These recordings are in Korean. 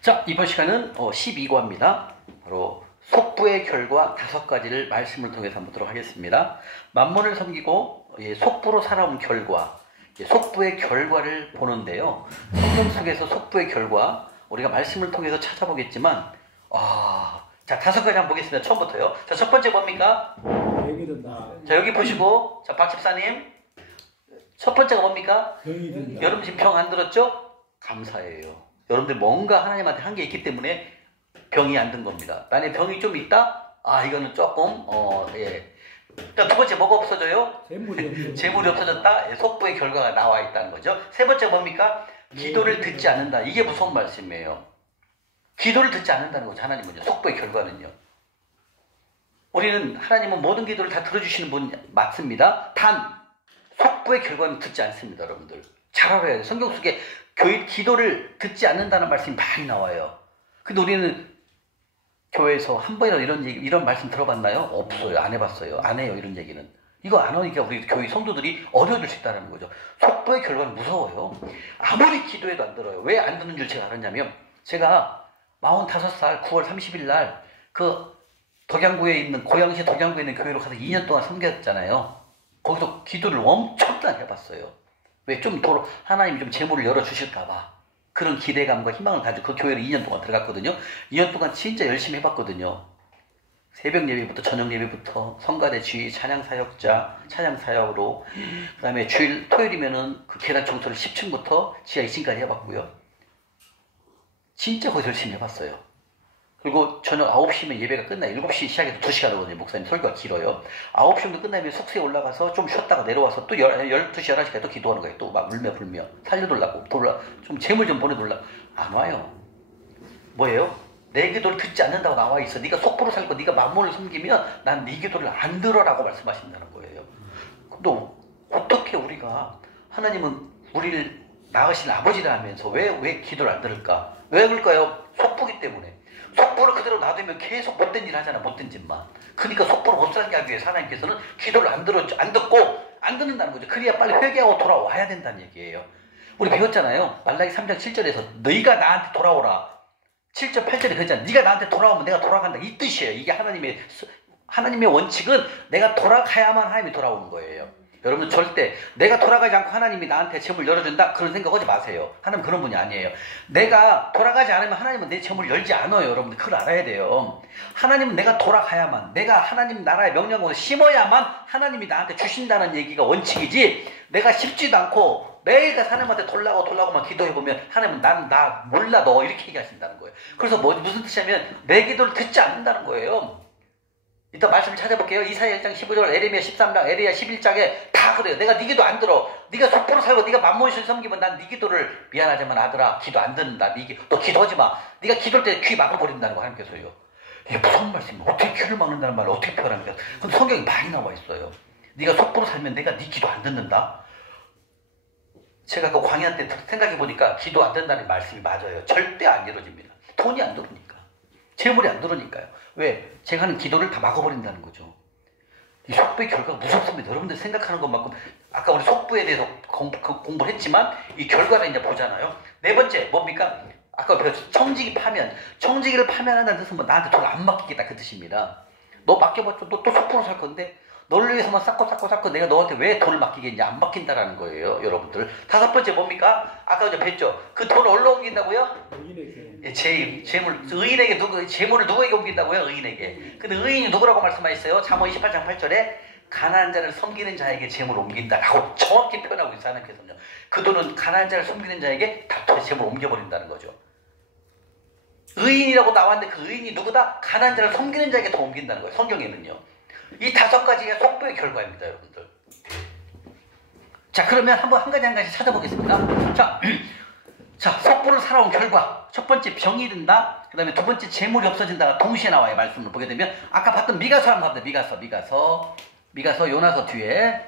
자, 이번 시간은 12과입니다. 바로 속부의 결과 5가지를 말씀을 통해서 한번 보도록 하겠습니다. 만문을 섬기고 속부로 살아온 결과, 속부의 결과를 보는데요. 성경 속에서 속부의 결과 우리가 말씀을 통해서 찾아보겠지만 자, 5가지 한번 보겠습니다. 처음부터요. 자, 첫 번째 뭡니까? 병이 든다. 자, 여기 보시고, 자, 박 집사님, 첫 번째가 뭡니까? 병이 든다. 여러분 지금 병 안 들었죠? 감사해요. 여러분들 뭔가 하나님한테 한 게 있기 때문에 병이 안 든 겁니다. 만약에 병이 좀 있다? 이거는 조금 자, 두 번째 뭐가 없어져요? 재물이 없어졌다? 속부의 결과가 나와 있다는 거죠. 세 번째 뭡니까? 기도를 듣지 않는다. 이게 무서운 말씀이에요. 기도를 듣지 않는다는 거죠. 하나님은요. 속부의 결과는요. 우리는 하나님은 모든 기도를 다 들어주시는 분 맞습니다. 단 속부의 결과는 듣지 않습니다. 여러분들 잘 알아야 돼요. 성경 속에 기도를 듣지 않는다는 말씀이 많이 나와요. 근데 우리는 교회에서 한 번이라도 이런 말씀 들어봤나요? 없어요. 안 해봤어요. 안 해요. 이런 얘기는. 이거 안 하니까 우리 교회 성도들이 어려워질 수 있다는 거죠. 속부의 결과는 무서워요. 아무리 기도해도 안 들어요. 왜 안 듣는 줄 제가 알았냐면, 제가 45살 9월 30일 날 덕양구에 있는, 고양시 덕양구에 있는 교회로 가서 2년 동안 섬겼잖아요. 거기서 기도를 엄청나게 해봤어요. 왜? 하나님이 좀 재물을 열어주실까봐. 그런 기대감과 희망을 가지고 그 교회로 2년 동안 들어갔거든요. 2년 동안 진짜 열심히 해봤거든요. 새벽 예배부터 저녁 예배부터 성가대 지휘, 찬양사역자, 찬양사역으로, 그 다음에 토요일이면은 그 계단 청소를 10층부터 지하 2층까지 해봤고요. 진짜 거기서 열심히 해봤어요. 그리고 저녁 9시면 예배가 끝나요. 7시 시작해서 2시간 하거든요. 목사님 설교가 길어요. 9시 정도 끝나면 숙소에 올라가서 좀 쉬었다가 내려와서 또 12시, 11시까지 또 기도하는 거예요. 또 막 울며 불며 살려달라고, 좀 재물 좀 보내달라고. 안 와요. 뭐예요? 내 기도를 듣지 않는다고 나와 있어. 네가 속보로 살고 네가 만물을 섬기면 난 네 기도를 안 들어라고 말씀하신다는 거예요. 근데 어떻게 우리가, 하나님은 우리를 낳으신 아버지라 하면서 왜 기도를 안 들을까? 왜 그럴까요? 속보기 때문에. 속보를 그대로 놔두면 계속 못된 일 하잖아. 못된 짓만. 그러니까 속보를 못 살게 하기 위해서 하나님께서는 기도를 안 듣고 안 듣는다는 거죠. 그래야 빨리 회개하고 돌아와야 된다는 얘기예요. 우리 배웠잖아요. 말라기 3장 7절에서 너희가 나한테 돌아오라. 7절 8절에 그랬잖아. 네가 나한테 돌아오면 내가 돌아간다. 이 뜻이에요. 이게 하나님의 원칙은 내가 돌아가야만 하나님이 돌아오는 거예요. 여러분 절대 내가 돌아가지 않고 하나님이 나한테 재물 열어준다? 그런 생각하지 마세요. 하나님 그런 분이 아니에요. 내가 돌아가지 않으면 하나님은 내 재물을 열지 않아요. 여러분들 그걸 알아야 돼요. 하나님은 내가 돌아가야만, 내가 하나님 나라의 명령으로 심어야만 하나님이 나한테 주신다는 얘기가 원칙이지, 내가 심지도 않고 매일같이 하나님한테 돌라고만 기도해보면 하나님은 나 몰라 너 이렇게 얘기하신다는 거예요. 그래서 무슨 뜻이냐면 내 기도를 듣지 않는다는 거예요. 이따 말씀을 찾아볼게요. 이사야 1장 15절, 에레미야 13장, 에레야 11장에 다 그래요. 내가 네 기도 안 들어. 네가 속보로 살고 네가 만몬신 섬기면 난 네 기도를, 미안하지만 아들아 기도 안 듣는다. 너 기도하지 마. 네가 기도할 때 귀 막아버린다는 거 하나님께서요. 이게 무슨 말씀이야? 어떻게 귀를 막는다는 말을 어떻게 표현합니까? 근데 성경에 많이 나와 있어요. 네가 속보로 살면 내가 네 기도 안 듣는다. 제가 그 광야 때 생각해보니까 기도 안 된다는 말씀이 맞아요. 절대 안 이루어집니다. 돈이 안 들어오니까. 재물이 안 들어오니까요. 왜? 제가 하는 기도를 다 막아버린다는 거죠. 이 속부의 결과가 무섭습니다. 여러분들 생각하는 것만큼, 아까 우리 속부에 대해서 공부를 했지만 이 결과를 이제 보잖아요. 네 번째 뭡니까? 아까 배웠죠. 청지기를 파면한다는 뜻은 나한테 돈을 안 맡기겠다 그 뜻입니다. 너 맡겨봤자 너 또 속부로 살 건데 너를 위해서만 쌓고 내가 너한테 왜 돈을 맡기겠냐? 안 맡긴다라는 거예요. 여러분들. 5번째 뭡니까? 아까 이제 뵀죠. 그 돈을 어디로 옮긴다고요? 의인에게. 재물. 의인에게 재물을 누구에게 옮긴다고요? 의인에게. 근데 의인이 누구라고 말씀하셨어요? 잠언 28장 8절에 가난한 자를 섬기는 자에게 재물을 옮긴다라고 정확히 표현하고 있어요. 하나님께서는요. 그 돈은 가난한 자를 섬기는 자에게 다 재물을 옮겨버린다는 거죠. 의인이라고 나왔는데 그 의인이 누구다? 가난한 자를 섬기는 자에게 더 옮긴다는 거예요. 성경에는요. 이 5가지가 속보의 결과입니다, 여러분들. 자, 그러면 한 가지 찾아보겠습니다. 자, 속보를 살아온 결과. 첫 번째, 병이 든다. 그 다음에 두 번째, 재물이 없어진다가 동시에 나와요. 말씀을 보게 되면. 아까 봤던 미가서 한번 봅니다. 미가서, 요나서 뒤에.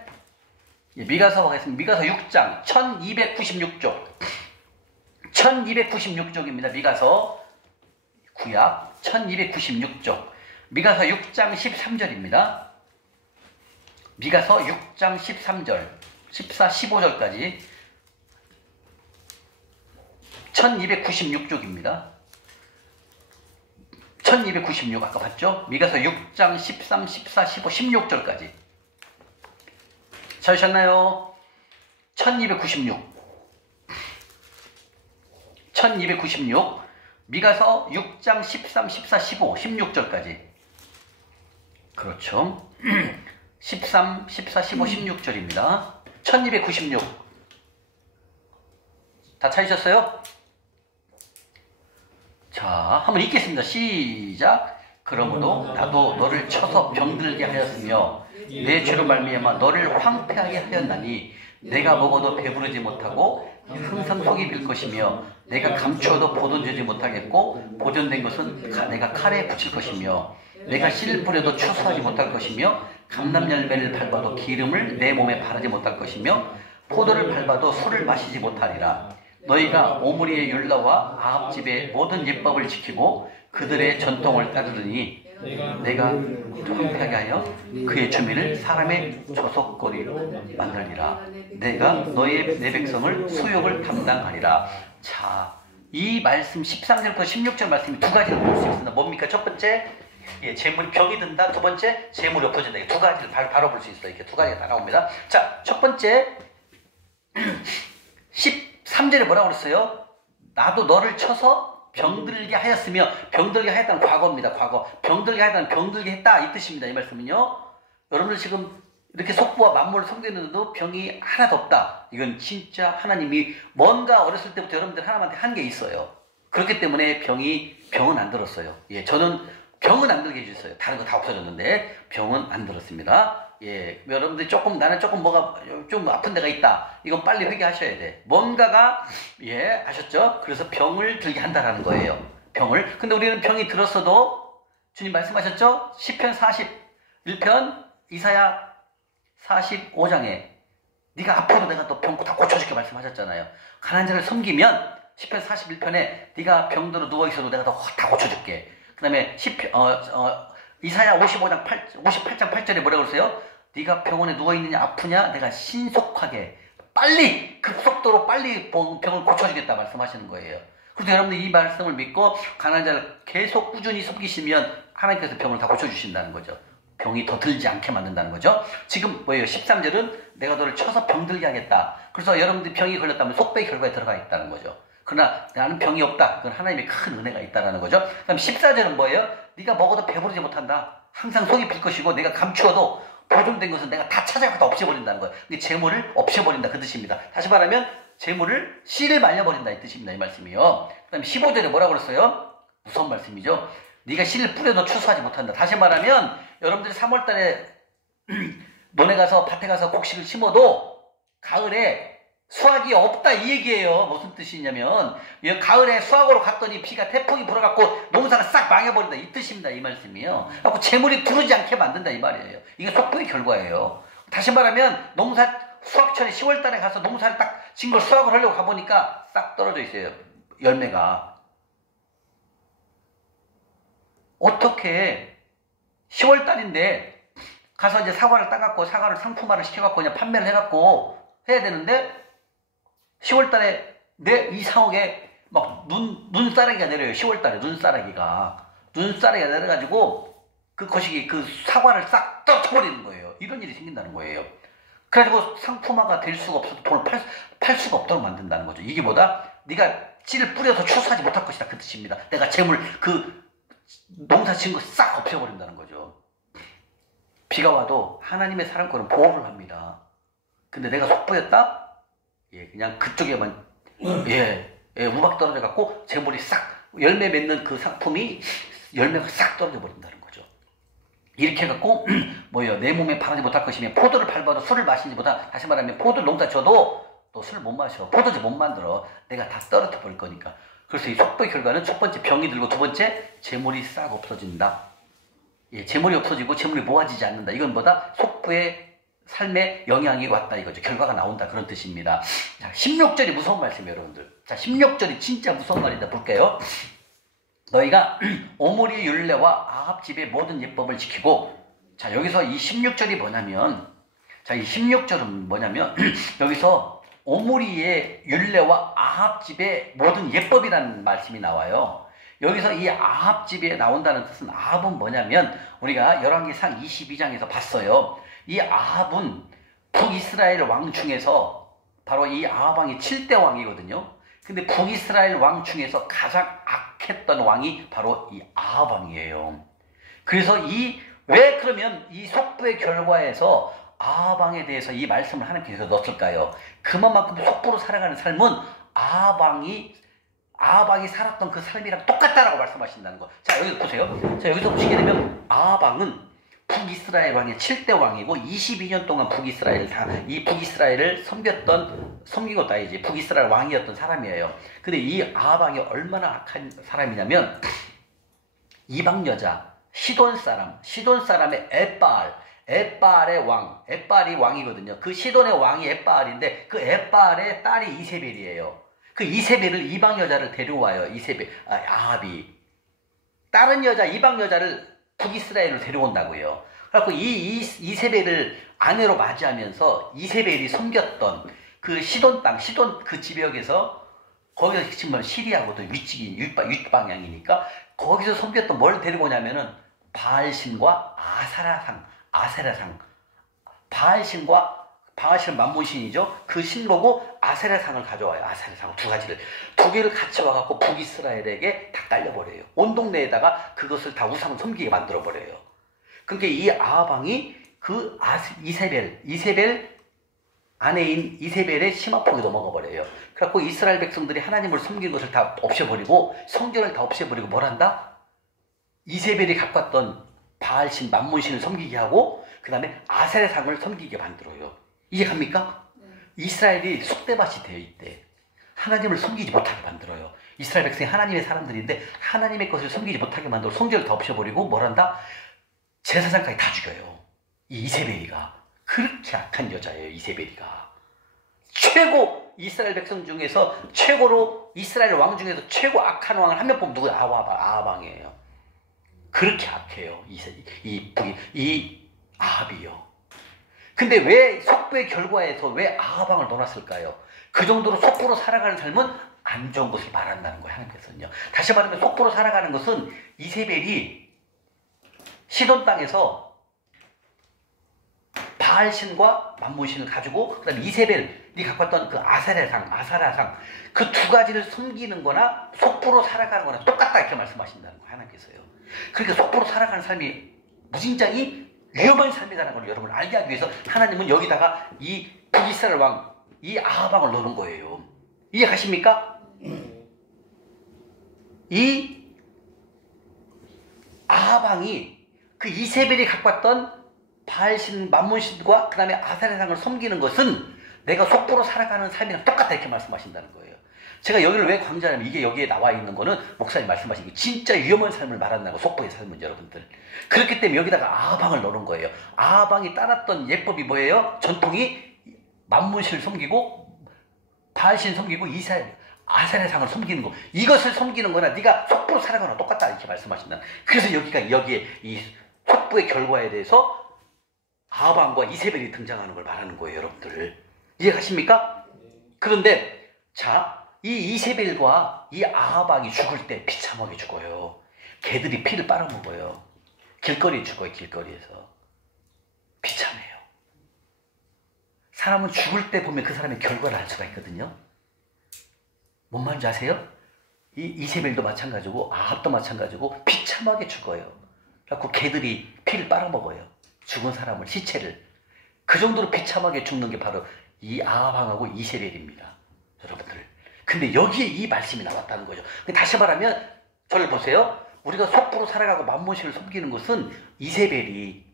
미가서 하겠습니다. 미가서 6장, 1296쪽. 1296쪽입니다. 미가서, 구약, 1296쪽. 미가서 6장 13절입니다. 미가서 6장 13절, 14, 15절까지 1296쪽입니다. 1296 아까 봤죠? 미가서 6장 13, 14, 15, 16절까지 찾으셨나요? 1296 미가서 6장 13, 14, 15, 16절까지 그렇죠. 13, 14, 15, 16절입니다. 1296 다 찾으셨어요? 자, 한번 읽겠습니다. 시작. 그러므로 나도 너를 쳐서 병들게 하였으며 내 죄로 말미암아 너를 황폐하게 하였나니 내가 먹어도 배부르지 못하고 항상 속이 빌 것이며 내가 감추어도 보존되지 못하겠고 보존된 것은 내가 칼에 붙일 것이며 내가 씨를 뿌려도 추수하지 못할 것이며 감람 열매를 밟아도 기름을 내 몸에 바르지 못할 것이며 포도를 밟아도 술을 마시지 못하리라. 너희가 오므리의 율라와 아합 집의 모든 예법을 지키고 그들의 전통을 따르더니 내가 황폐하게 하여 그의 주민을 사람의 조속거리로 만들리라. 내가 너희의 내 백성을 수욕을 담당하리라. 자, 이 말씀 13절부터 16절 말씀이 두 가지를 볼 수 있습니다. 뭡니까? 첫 번째, 재물이 병이 든다. 두 번째, 재물이 없어진다. 이 두 가지를 바로 볼 수 있어요. 이렇게 두 가지가 다 나옵니다. 자, 첫 번째 13절에 뭐라고 그랬어요? 나도 너를 쳐서 병들게 하였으며, 병들게 하였다는 과거입니다. 과거. 병들게 하였다는 병들게 했다 이 뜻입니다. 이 말씀은요. 여러분들 지금 이렇게 속부와 만물을 섬기는데도 병이 하나도 없다. 이건 진짜 하나님이 뭔가 어렸을 때부터 여러분들 하나님한테 한 게 있어요. 그렇기 때문에 병은 안 들었어요. 예, 저는 병은 안 들게 해주셨어요. 다른 거 다 없어졌는데 병은 안 들었습니다. 예, 여러분들이 나는 조금 뭐가 좀 아픈 데가 있다. 이건 빨리 회개하셔야 돼. 뭔가가, 예, 아셨죠? 그래서 병을 들게 한다라는 거예요. 병을. 근데 우리는 병이 들었어도 주님 말씀하셨죠? 시편 41편, 이사야 45장에 네가 아파도 내가 너 병 다 고쳐줄게 말씀하셨잖아요. 가난한 자를 섬기면 시편 41편에 네가 병들어 누워있어도 내가 다 고쳐줄게. 그 다음에 이사야 58장 8절에 뭐라고 그러세요? 네가 병원에 누워있느냐 아프냐 내가 신속하게 빨리 급속도로 빨리 병을 고쳐주겠다 말씀하시는 거예요. 그래서 여러분들 이 말씀을 믿고 가난한 자를 계속 꾸준히 섬기시면 하나님께서 병을 다 고쳐주신다는 거죠. 병이 더 들지 않게 만든다는 거죠. 지금 뭐예요? 13절은 내가 너를 쳐서 병들게 하겠다. 그래서 여러분들이 병이 걸렸다면 속배의 결과에 들어가 있다는 거죠. 그러나 나는 병이 없다. 그건 하나님의 큰 은혜가 있다는 거죠. 그다음 14절은 뭐예요? 네가 먹어도 배부르지 못한다. 항상 속이 빌 것이고 내가 감추어도 보존된 것은 내가 다 찾아가서 없애버린다는 거예요. 근데 재물을 없애버린다 그 뜻입니다. 다시 말하면 재물을 씨를 말려버린다 이 뜻입니다. 이 말씀이요. 그 다음에 15절에 뭐라고 그랬어요? 무서운 말씀이죠. 네가 씨를 뿌려도 추수하지 못한다. 다시 말하면 여러분들이 3월달에 논에 가서 밭에 가서 곡식을 심어도 가을에 수확이 없다 이 얘기예요. 무슨 뜻이냐면 가을에 수확으로 갔더니 비가 태풍이 불어갖고 농사가 싹 망해버린다 이 뜻입니다. 이 말씀이요. 그래서 재물이 두르지 않게 만든다 이 말이에요. 이게 속보의 결과예요. 다시 말하면 농사 수확철에 10월달에 가서 농사를 딱 진 걸 수확을 하려고 가보니까 싹 떨어져 있어요. 열매가. 어떻게 10월달인데 가서 이제 사과를 따갖고 사과를 상품화를 시켜갖고 그냥 판매를 해갖고 해야 되는데 10월달에 내 이 상옥에 막 눈사라기가 내려요. 10월달에 눈사라기가 내려가지고 그 거시기 그 사과를 싹 떨어뜨리는 거예요. 이런 일이 생긴다는 거예요. 그래가지고 상품화가 될 수가 없어도 돈을 팔 수가 없도록 만든다는 거죠. 이게 뭐다? 네가 씨를 뿌려서 추수하지 못할 것이다 그 뜻입니다. 내가 재물 그 농사 지은 거 싹 없애버린다는 거죠. 비가 와도 하나님의 사람권은 보호를 합니다. 근데 내가 속보였다? 예, 그냥 그쪽에만 우박 떨어져 갖고 재물이 싹 열매 맺는 그 상품이 열매가 싹 떨어져 버린다는 거죠. 이렇게 해갖고 뭐예요? 내 몸에 바르지 못할 것이며 포도를 밟아도 술을 마시지 못하. 다시 말하면 포도 농사 줘도 또 술 못 마셔. 포도주 못 만들어. 내가 다 떨어져 버릴 거니까. 그래서 이 속보의 결과는 첫 번째 병이 들고 두 번째 재물이 싹 없어진다. 예, 재물이 없어지고 재물이 모아지지 않는다. 이건 뭐다? 속보의 삶에 영향이 왔다 이거죠. 결과가 나온다 그런 뜻입니다. 자, 16절이 무서운 말씀이에요 여러분들. 자, 16절이 진짜 무서운 말인데 볼게요. 너희가 오므리 율례와 아합 집의 모든 예법을 지키고. 자, 여기서 이 16절이 뭐냐면, 자, 이 16절은 뭐냐면 여기서 오므리의 율례와 아합 집의 모든 예법이라는 말씀이 나와요. 여기서 이 아합 집에 나온다는 뜻은 아합은 뭐냐면 우리가 열왕기상 22장에서 봤어요. 이 아합은 북이스라엘 왕 중에서 바로 이 아합 왕이 7대 왕이거든요. 근데 북이스라엘 왕 중에서 가장 악했던 왕이 바로 이 아합 왕이에요. 그래서 왜 그러면 이 속부의 결과에서 아합 왕에 대해서 이 말씀을 하나님께서 넣었을까요? 그만큼 속부로 살아가는 삶은 아합 왕이 살았던 그 삶이랑 똑같다라고 말씀하신다는 거. 자, 여기 보세요. 자, 여기서 보시게 되면 아합 왕은 북이스라엘 왕의 7대 왕이고 22년 동안 이 북이스라엘을 섬기고 다 이제 북이스라엘 왕이었던 사람이에요. 근데 이 아합 왕이 얼마나 악한 사람이냐면 이방 여자 시돈 사람의 에빠알의 왕, 에빠알이 왕이거든요. 그 시돈의 왕이 에빠알인데 그 에빠알의 딸이 이세벨이에요. 그 이세벨을 이방 여자를 데려와요. 아합이 다른 여자 이방 여자를 북이스라엘로 데려온다고요. 그래갖고 이세벨을 아내로 맞이하면서 이세벨이 섬겼던 그 시돈 땅, 시돈 그 지역에서 거기서 지금 시리아하고도 윗방향이니까 거기서 섬겼던 뭘 데리고 오냐면은 바알신과 아세라상. 바알신은 만몬신이죠. 그 신보고 아세라상을 가져와요. 아세라상 두 개를 같이 와갖고 북이스라엘에게 다 깔려버려요. 온 동네에다가 그것을 다 우상 섬기게 만들어버려요. 그러니까 이 아합 왕이 그 이세벨 아내인 이세벨의 심화폭에 넘어가 버려요. 그래갖고 이스라엘 백성들이 하나님을 섬기는 것을 다 없애버리고 성전을 다 없애버리고 뭘 한다? 이세벨이 갖고 왔던 바알신 만몬신을 섬기게 하고 그 다음에 아세라상을 섬기게 만들어요. 이해갑니까? 이스라엘이 쑥대밭이 되어 있대. 하나님을 섬기지 못하게 만들어요. 이스라엘 백성이 하나님의 사람들인데 하나님의 것을 섬기지 못하게 만들어 성전을 다 없애버리고 뭘 한다? 제사장까지 다 죽여요. 이 이세벨이가. 그렇게 악한 여자예요. 이세벨이가. 이스라엘 백성 중에서 최고로 이스라엘 왕 중에서 최고 악한 왕을 한 명 뽑으면 누구야? 아합 왕이에요. 그렇게 악해요. 이 아합이요. 근데 왜 속부의 결과에서 왜 아합 왕을 넣어놨을까요? 그 정도로 속부로 살아가는 삶은 안 좋은 것을 말한다는 거예요. 하나님께서는요. 다시 말하면 속부로 살아가는 것은 이세벨이 시돈 땅에서 바알신과 만몬신을 가지고 그 다음에 이세벨이 갖고 왔던 그 아사라상 그 두 가지를 섬기는 거나 속부로 살아가는 거나 똑같다 이렇게 말씀하신다는 거예요. 하나님께서요. 그러니까 속부로 살아가는 삶이 무진장이 위험한 삶이라는 걸 여러분 알게 하기 위해서 하나님은 여기다가 이 북이스라엘 왕, 이 아합 왕을 넣는 거예요. 이해 가십니까? 이 아합 왕이 그 이세벨이 갖고 왔던 바알신, 만몬신과 그 다음에 아사라상을 섬기는 것은 내가 속부로 살아가는 삶이랑 똑같다 이렇게 말씀하신다는 거예요. 제가 여기를 왜 강조하냐면 이게 여기에 나와 있는 거는 목사님 말씀하신 게 진짜 위험한 삶을 말한다고 속보의 삶은 여러분들. 그렇기 때문에 여기다가 아합 왕을 넣는 거예요. 아합 왕이 따랐던 예법이 뭐예요? 전통이 만몬신을 섬기고 바알신 섬기고 아세라상을 섬기는 거. 이것을 섬기는 거나 네가 속부로 살아가는 거나 똑같다 이렇게 말씀하신다. 그래서 여기에 이 속부의 결과에 대해서 아합 왕과 이세벨이 등장하는 걸 말하는 거예요, 여러분들. 이해가십니까? 그런데 자, 이 이세벨과 이 아합 왕이 죽을 때 비참하게 죽어요. 개들이 피를 빨아먹어요. 길거리에 죽어요, 길거리에서. 비참해요. 사람은 죽을 때 보면 그 사람의 결과를 알 수가 있거든요. 뭔 말인지 아세요? 이세벨도 마찬가지고 아합도 마찬가지고 비참하게 죽어요. 그래갖고 개들이 피를 빨아먹어요. 죽은 사람을, 시체를. 그 정도로 비참하게 죽는 게 바로 이 아합 왕하고 이세벨입니다. 여러분들. 근데 여기에 이 말씀이 나왔다는 거죠. 다시 말하면 저를 보세요. 우리가 속부로 살아가고 만몬신을 섬기는 것은 이세벨이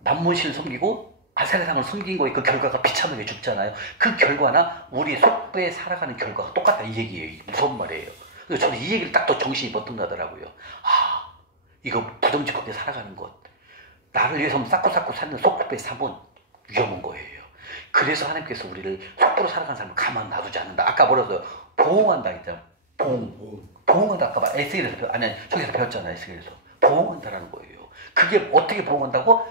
만몬신을 섬기고 아세라상을 섬긴 거에 그 결과가 비참하게 죽잖아요. 그 결과나 우리 속부에 살아가는 결과가 똑같다 이 얘기예요. 무서운 말이에요. 그래서 저는 이 얘기를 딱 또 정신이 버뜩 나더라고요. 이거 부정직하게 살아가는 것. 나를 위해서 쌓고 사는 속부의 삶은 위험한 거예요. 그래서 하나님께서 우리를 속부로 살아가는 삶을 가만 놔두지 않는다. 아까 뭐라고요? 보응한다 했잖아. 보응한다. 아까 에스겔에서 저기서 배웠잖아요. 에스겔에서. 보응한다라는 거예요. 그게 어떻게 보응한다고?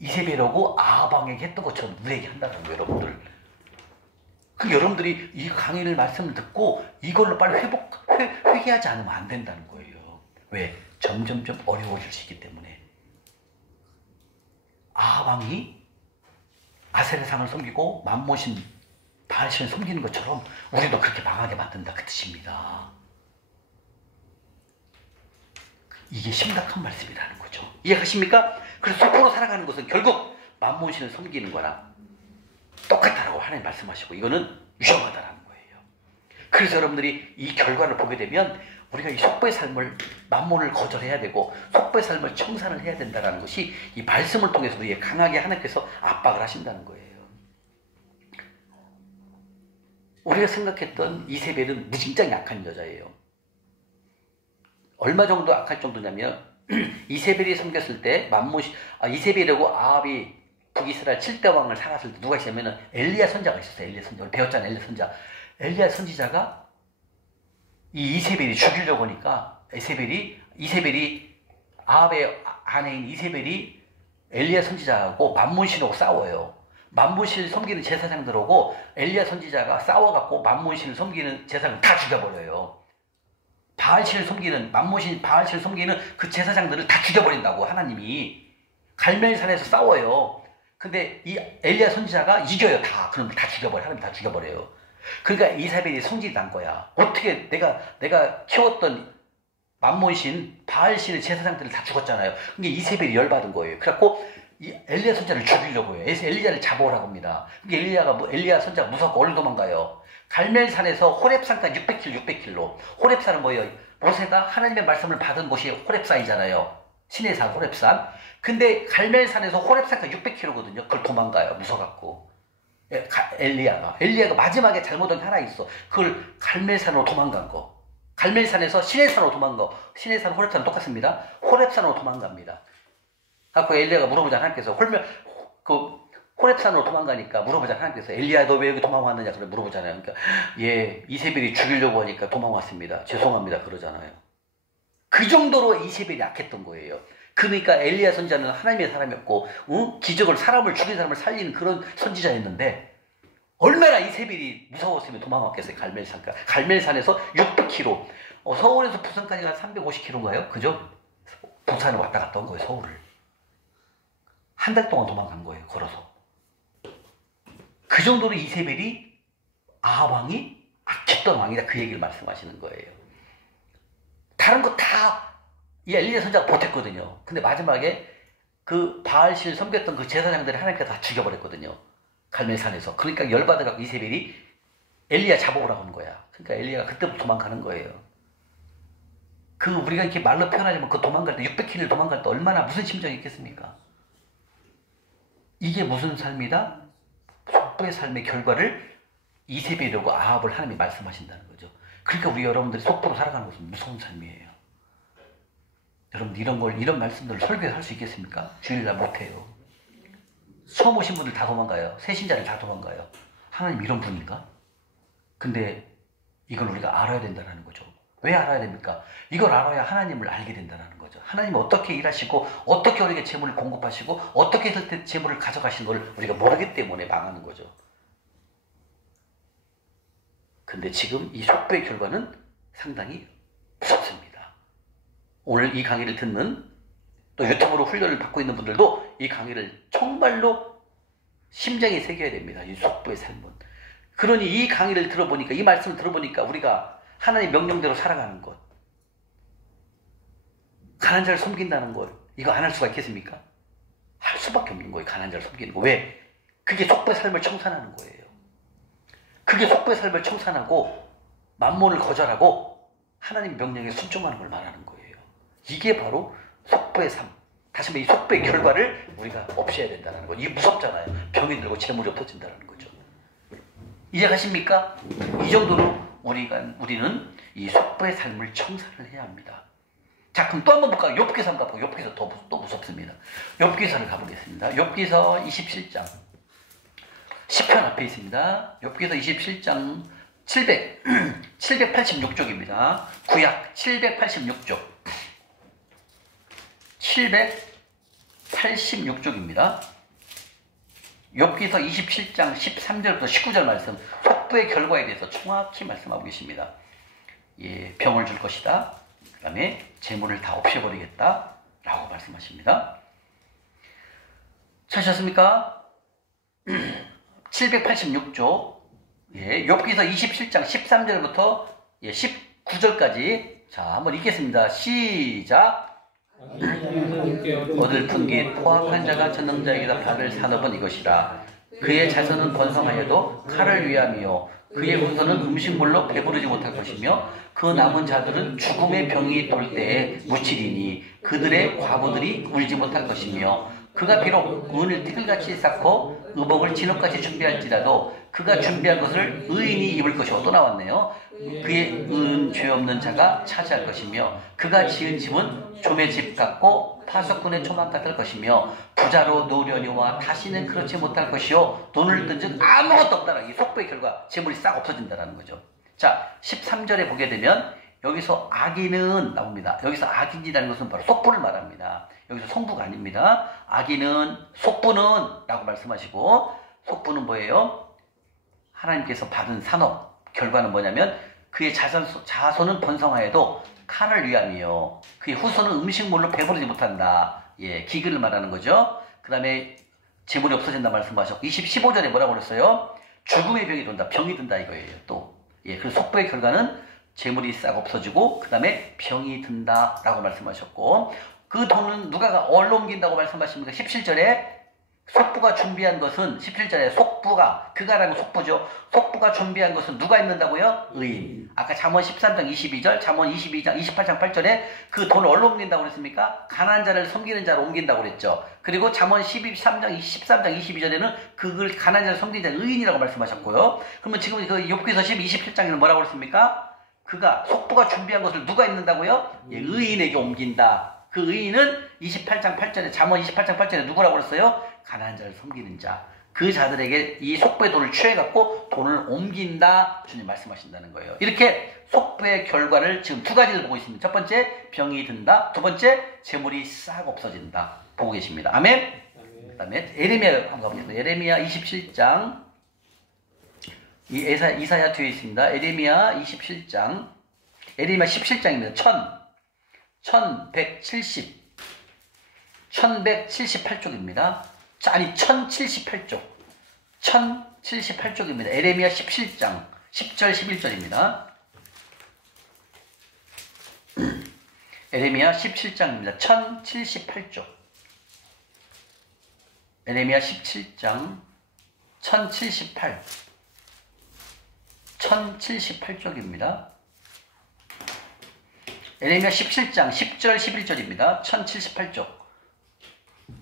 이세벨하고 아합 왕에게 했던 것처럼 우리에게 한다는 거예요, 여러분들. 그 여러분들이 이 강의를 말씀을 듣고 이걸로 빨리 회개하지 않으면 안 된다는 거예요. 왜? 점점점 어려워질 수 있기 때문에. 아합왕이 아세라상을 섬기고 맘모신 바알신을 섬기는 것처럼 우리도 그렇게 망하게 만든다 그 뜻입니다. 이게 심각한 말씀이라는 거죠. 이해하십니까? 그래서 속으로 살아가는 것은 결국 맘몬신을 섬기는 거랑 똑같다라고 하나님 말씀하시고 이거는 위험하다라는 거예요. 그래서 여러분들이 이 결과를 보게 되면 우리가 이 속보의 삶을 맘몬을 거절해야 되고 속보의 삶을 청산을 해야 된다는 것이 이 말씀을 통해서 우리에게 강하게 하나님께서 압박을 하신다는 거예요. 우리가 생각했던 이세벨은 무진장 약한 여자예요. 얼마 정도 악할 정도냐면 이세벨이 섬겼을 때 이세벨이라고 아합이 북이스라엘 7대 왕을 살았을 때 누가 있냐면 엘리야 선자가 있었어요. 엘리야 선자. 배웠잖아요. 엘리야 선자. 엘리야 선지자가 이 이세벨이 죽이려고 하니까 이세벨이 아합의 아내인 이세벨이 엘리야 선지자하고 맘몬신하고 싸워요. 맘몬신을 섬기는 제사장들하고 엘리야 선지자가 싸워갖고 맘몬신을 섬기는 제사장을 다 죽여버려요. 바알신을 섬기는 바알신을 섬기는 그 제사장들을 다 죽여버린다고 하나님이 갈멜산에서 싸워요. 근데 이 엘리야 선지자가 이겨요. 그럼 다 죽여버려. 하나님 다 죽여버려요. 그러니까 이세벨이 성질이 난 거야. 어떻게 내가 키웠던 맘몬신 바알신의 제사장들을 다 죽었잖아요. 그러니까 이세벨이 열받은 거예요. 그래갖고 이 엘리야 선지자를 죽이려고 해요. 엘리야를 잡아오라고 합니다. 그러니까 엘리야 선지자가 무섭고 어디로 도망가요? 갈멜산에서 호렙산까지 600km. 호렙산은 뭐예요? 모세가 하나님의 말씀을 받은 곳이 호렙산이잖아요. 신의 산 호렙산. 근데 갈멜산에서 호렙산까지 600km거든요. 그걸 도망가요. 무서워갖고. 엘리야가 마지막에 잘못한 게 하나 있어. 그걸 갈멜산으로 도망간 거. 갈멜산에서 신의 산으로 도망가. 신의 산 호렙산은 똑같습니다. 호렙산으로 도망갑니다. 그래서 엘리야가 물어보자 하나님께서 호렙산으로 도망가니까 물어보자 하나님께서 엘리야 너 왜 여기 도망왔느냐 그래 물어보잖아요. 그러니까 이세벨이 죽이려고 하니까 도망왔습니다. 죄송합니다 그러잖아요. 그 정도로 이세벨이 약했던 거예요. 그러니까 엘리야 선지자는 하나님의 사람이었고 기적을 사람을 죽인 사람을 살리는 그런 선지자였는데 얼마나 이세벨이 무서웠으면 도망왔겠어요. 갈멜산에서 600km 서울에서 부산까지가 350km인가요? 그죠? 부산을 왔다 갔다 온 거예요. 서울을 한 달 동안 도망간 거예요. 걸어서. 그 정도로 이세벨이 아합 왕이 악했던 왕이다. 그 얘기를 말씀하시는 거예요. 다른 거 다 이 엘리야 선지자가 버텼거든요. 근데 마지막에 그 바알신을 섬겼던 그 제사장들이 하나님께서 다 죽여버렸거든요. 갈멜산에서. 그러니까 열받아갖고 이세벨이 엘리야 잡아오라고 하는 거야. 그러니까 엘리야가 그때부터 도망가는 거예요. 우리가 이렇게 말로 표현하자면 그 도망갈 때 600km 도망갈 때 얼마나 무슨 심정이 있겠습니까? 이게 무슨 삶이다? 속보의 삶의 결과를 이세벨이라고 아합을 하나님이 말씀하신다는 거죠. 그러니까 여러분들이 속보로 살아가는 것은 무서운 삶이에요. 여러분 이런 말씀들을 설교에 할 수 있겠습니까? 주일날 못해요. 처음 오신 분들 다 도망가요. 새신자를 다 도망가요. 하나님 이런 분인가? 근데 이걸 우리가 알아야 된다는 거죠. 왜 알아야 됩니까? 이걸 알아야 하나님을 알게 된다는 거죠. 하나님은 어떻게 일하시고 어떻게 우리에게 재물을 공급하시고 어떻게 했을 때 재물을 가져가시는 걸 우리가 모르기 때문에 망하는 거죠. 근데 지금 이 속보의 결과는 상당히 무섭습니다. 오늘 이 강의를 듣는 또 유튜브로 훈련을 받고 있는 분들도 이 강의를 정말로 심장에 새겨야 됩니다. 이 속보의 삶은. 그러니 이 강의를 들어보니까 이 말씀을 들어보니까 우리가 하나님 명령대로 살아가는 것, 가난한 자를 섬긴다는 것, 이거 안 할 수가 있겠습니까? 할 수밖에 없는 거예요. 가난한 자를 섬기는 거. 왜? 그게 속보의 삶을 청산하는 거예요. 그게 속보의 삶을 청산하고 만몬을 거절하고 하나님 명령에 순종하는 걸 말하는 거예요. 이게 바로 속보의 삶. 다시 말해 이 속보의 결과를 우리가 없애야 된다는 거. 이게 무섭잖아요. 병이 들고 재물이 없어진다는 거죠. 이해가십니까? 이 정도로 우리는 이 속보의 삶을 청산을 해야 합니다. 자, 그럼 또 한번 볼까요? 욥기서 한번 가보고 욥기서 또 무섭습니다. 욥기서를 가보겠습니다. 욥기서 27장 10편 앞에 있습니다. 욥기서 27장 786쪽입니다. 구약 786쪽 786쪽입니다. 욥기서 27장 13절부터 19절 말씀 속보의 결과에 대해서 정확히 말씀하고 계십니다. 예, 병을 줄 것이다. 그 다음에 재물을 다 없애버리겠다. 라고 말씀하십니다. 찾으셨습니까? 786조. 예, 욥기서 27장 13절부터 예, 19절까지. 자, 한번 읽겠습니다. 시작. 얻을 푼기 포악한 자가 전능자에게다 받을 산업은 이것이라. 그의 자손은 번성하여도 칼을 위함이요 그의 후손은 음식물로 배부르지 못할 것이며 그 남은 자들은 죽음의 병이 돌 때에 묻히리니 그들의 과부들이 울지 못할 것이며 그가 비록 은을 티끌같이 쌓고 의복을 진흙같이 준비할지라도 그가 준비한 것을 의인이 입을 것이고 또 나왔네요. 그의 죄 없는 자가 차지할 것이며 그가 지은 집은 좀의 집 같고 파석꾼의 초막 같을 것이며 부자로 노려니와 다시는 그렇지 못할 것이요 돈을 든즉 아무것도 없다라는 이 속보의 결과 재물이 싹 없어진다는 거죠. 자, 13절에 보게 되면 여기서 악인은 나옵니다. 여기서 악인이라는 것은 바로 속부를 말합니다. 여기서 성부가 아닙니다. 악인은 속부는 라고 말씀하시고 속부는 뭐예요? 하나님께서 받은 산업 결과는 뭐냐면 그의 자손은 번성하여도 칼을 위함이요 그의 후손은 음식물로 배부르지 못한다. 예, 기근을 말하는 거죠. 그 다음에 재물이 없어진다 말씀하셨고 15절에 뭐라고 그랬어요? 죽음의 병이 돈다. 병이 든다 이거예요. 또 예, 그 속보의 결과는 재물이 싹 없어지고 그 다음에 병이 든다 라고 말씀하셨고 그 돈은 누가 옮긴다고 말씀하십니까? 17절에 속부가 준비한 것은 17절에 속부가 그가라는 속부죠. 속부가 준비한 것은 누가 입는다고요? 의인. 아까 잠언 13장 22절, 잠언 22장 28장 8절에 그 돈을 어디로 옮긴다고 그랬습니까? 가난한 자를 섬기는 자로 옮긴다고 그랬죠. 그리고 잠언 13장 22절에는 그걸 가난한 자를 섬기는 자 의인이라고 말씀하셨고요. 그러면 지금 그 욥기서 27장에는 뭐라고 그랬습니까? 그가 속부가 준비한 것을 누가 입는다고요? 예, 의인에게 옮긴다. 그 의인은 28장 8절에 잠언 28장 8절에 누구라고 그랬어요? 가난한 자를 섬기는 자. 그 자들에게 이 속부의 돈을 취해갖고 돈을 옮긴다. 주님 말씀하신다는 거예요. 이렇게 속부의 결과를 지금 두 가지를 보고 있습니다. 첫 번째 병이 든다. 두 번째 재물이 싹 없어진다. 보고 계십니다. 아멘. 그 다음에 예레미야 한번 가보겠습니다. 예레미야 27장 이사야 뒤에 있습니다. 예레미야 27장 예레미야 17장입니다. 1178쪽입니다. 아니 1078쪽 1078쪽입니다. 에레미야 17장 10절 11절입니다. 에레미야 17장입니다. 1078쪽 에레미야 17장 1078쪽입니다. 에레미야 17장 10절 11절입니다. 1078쪽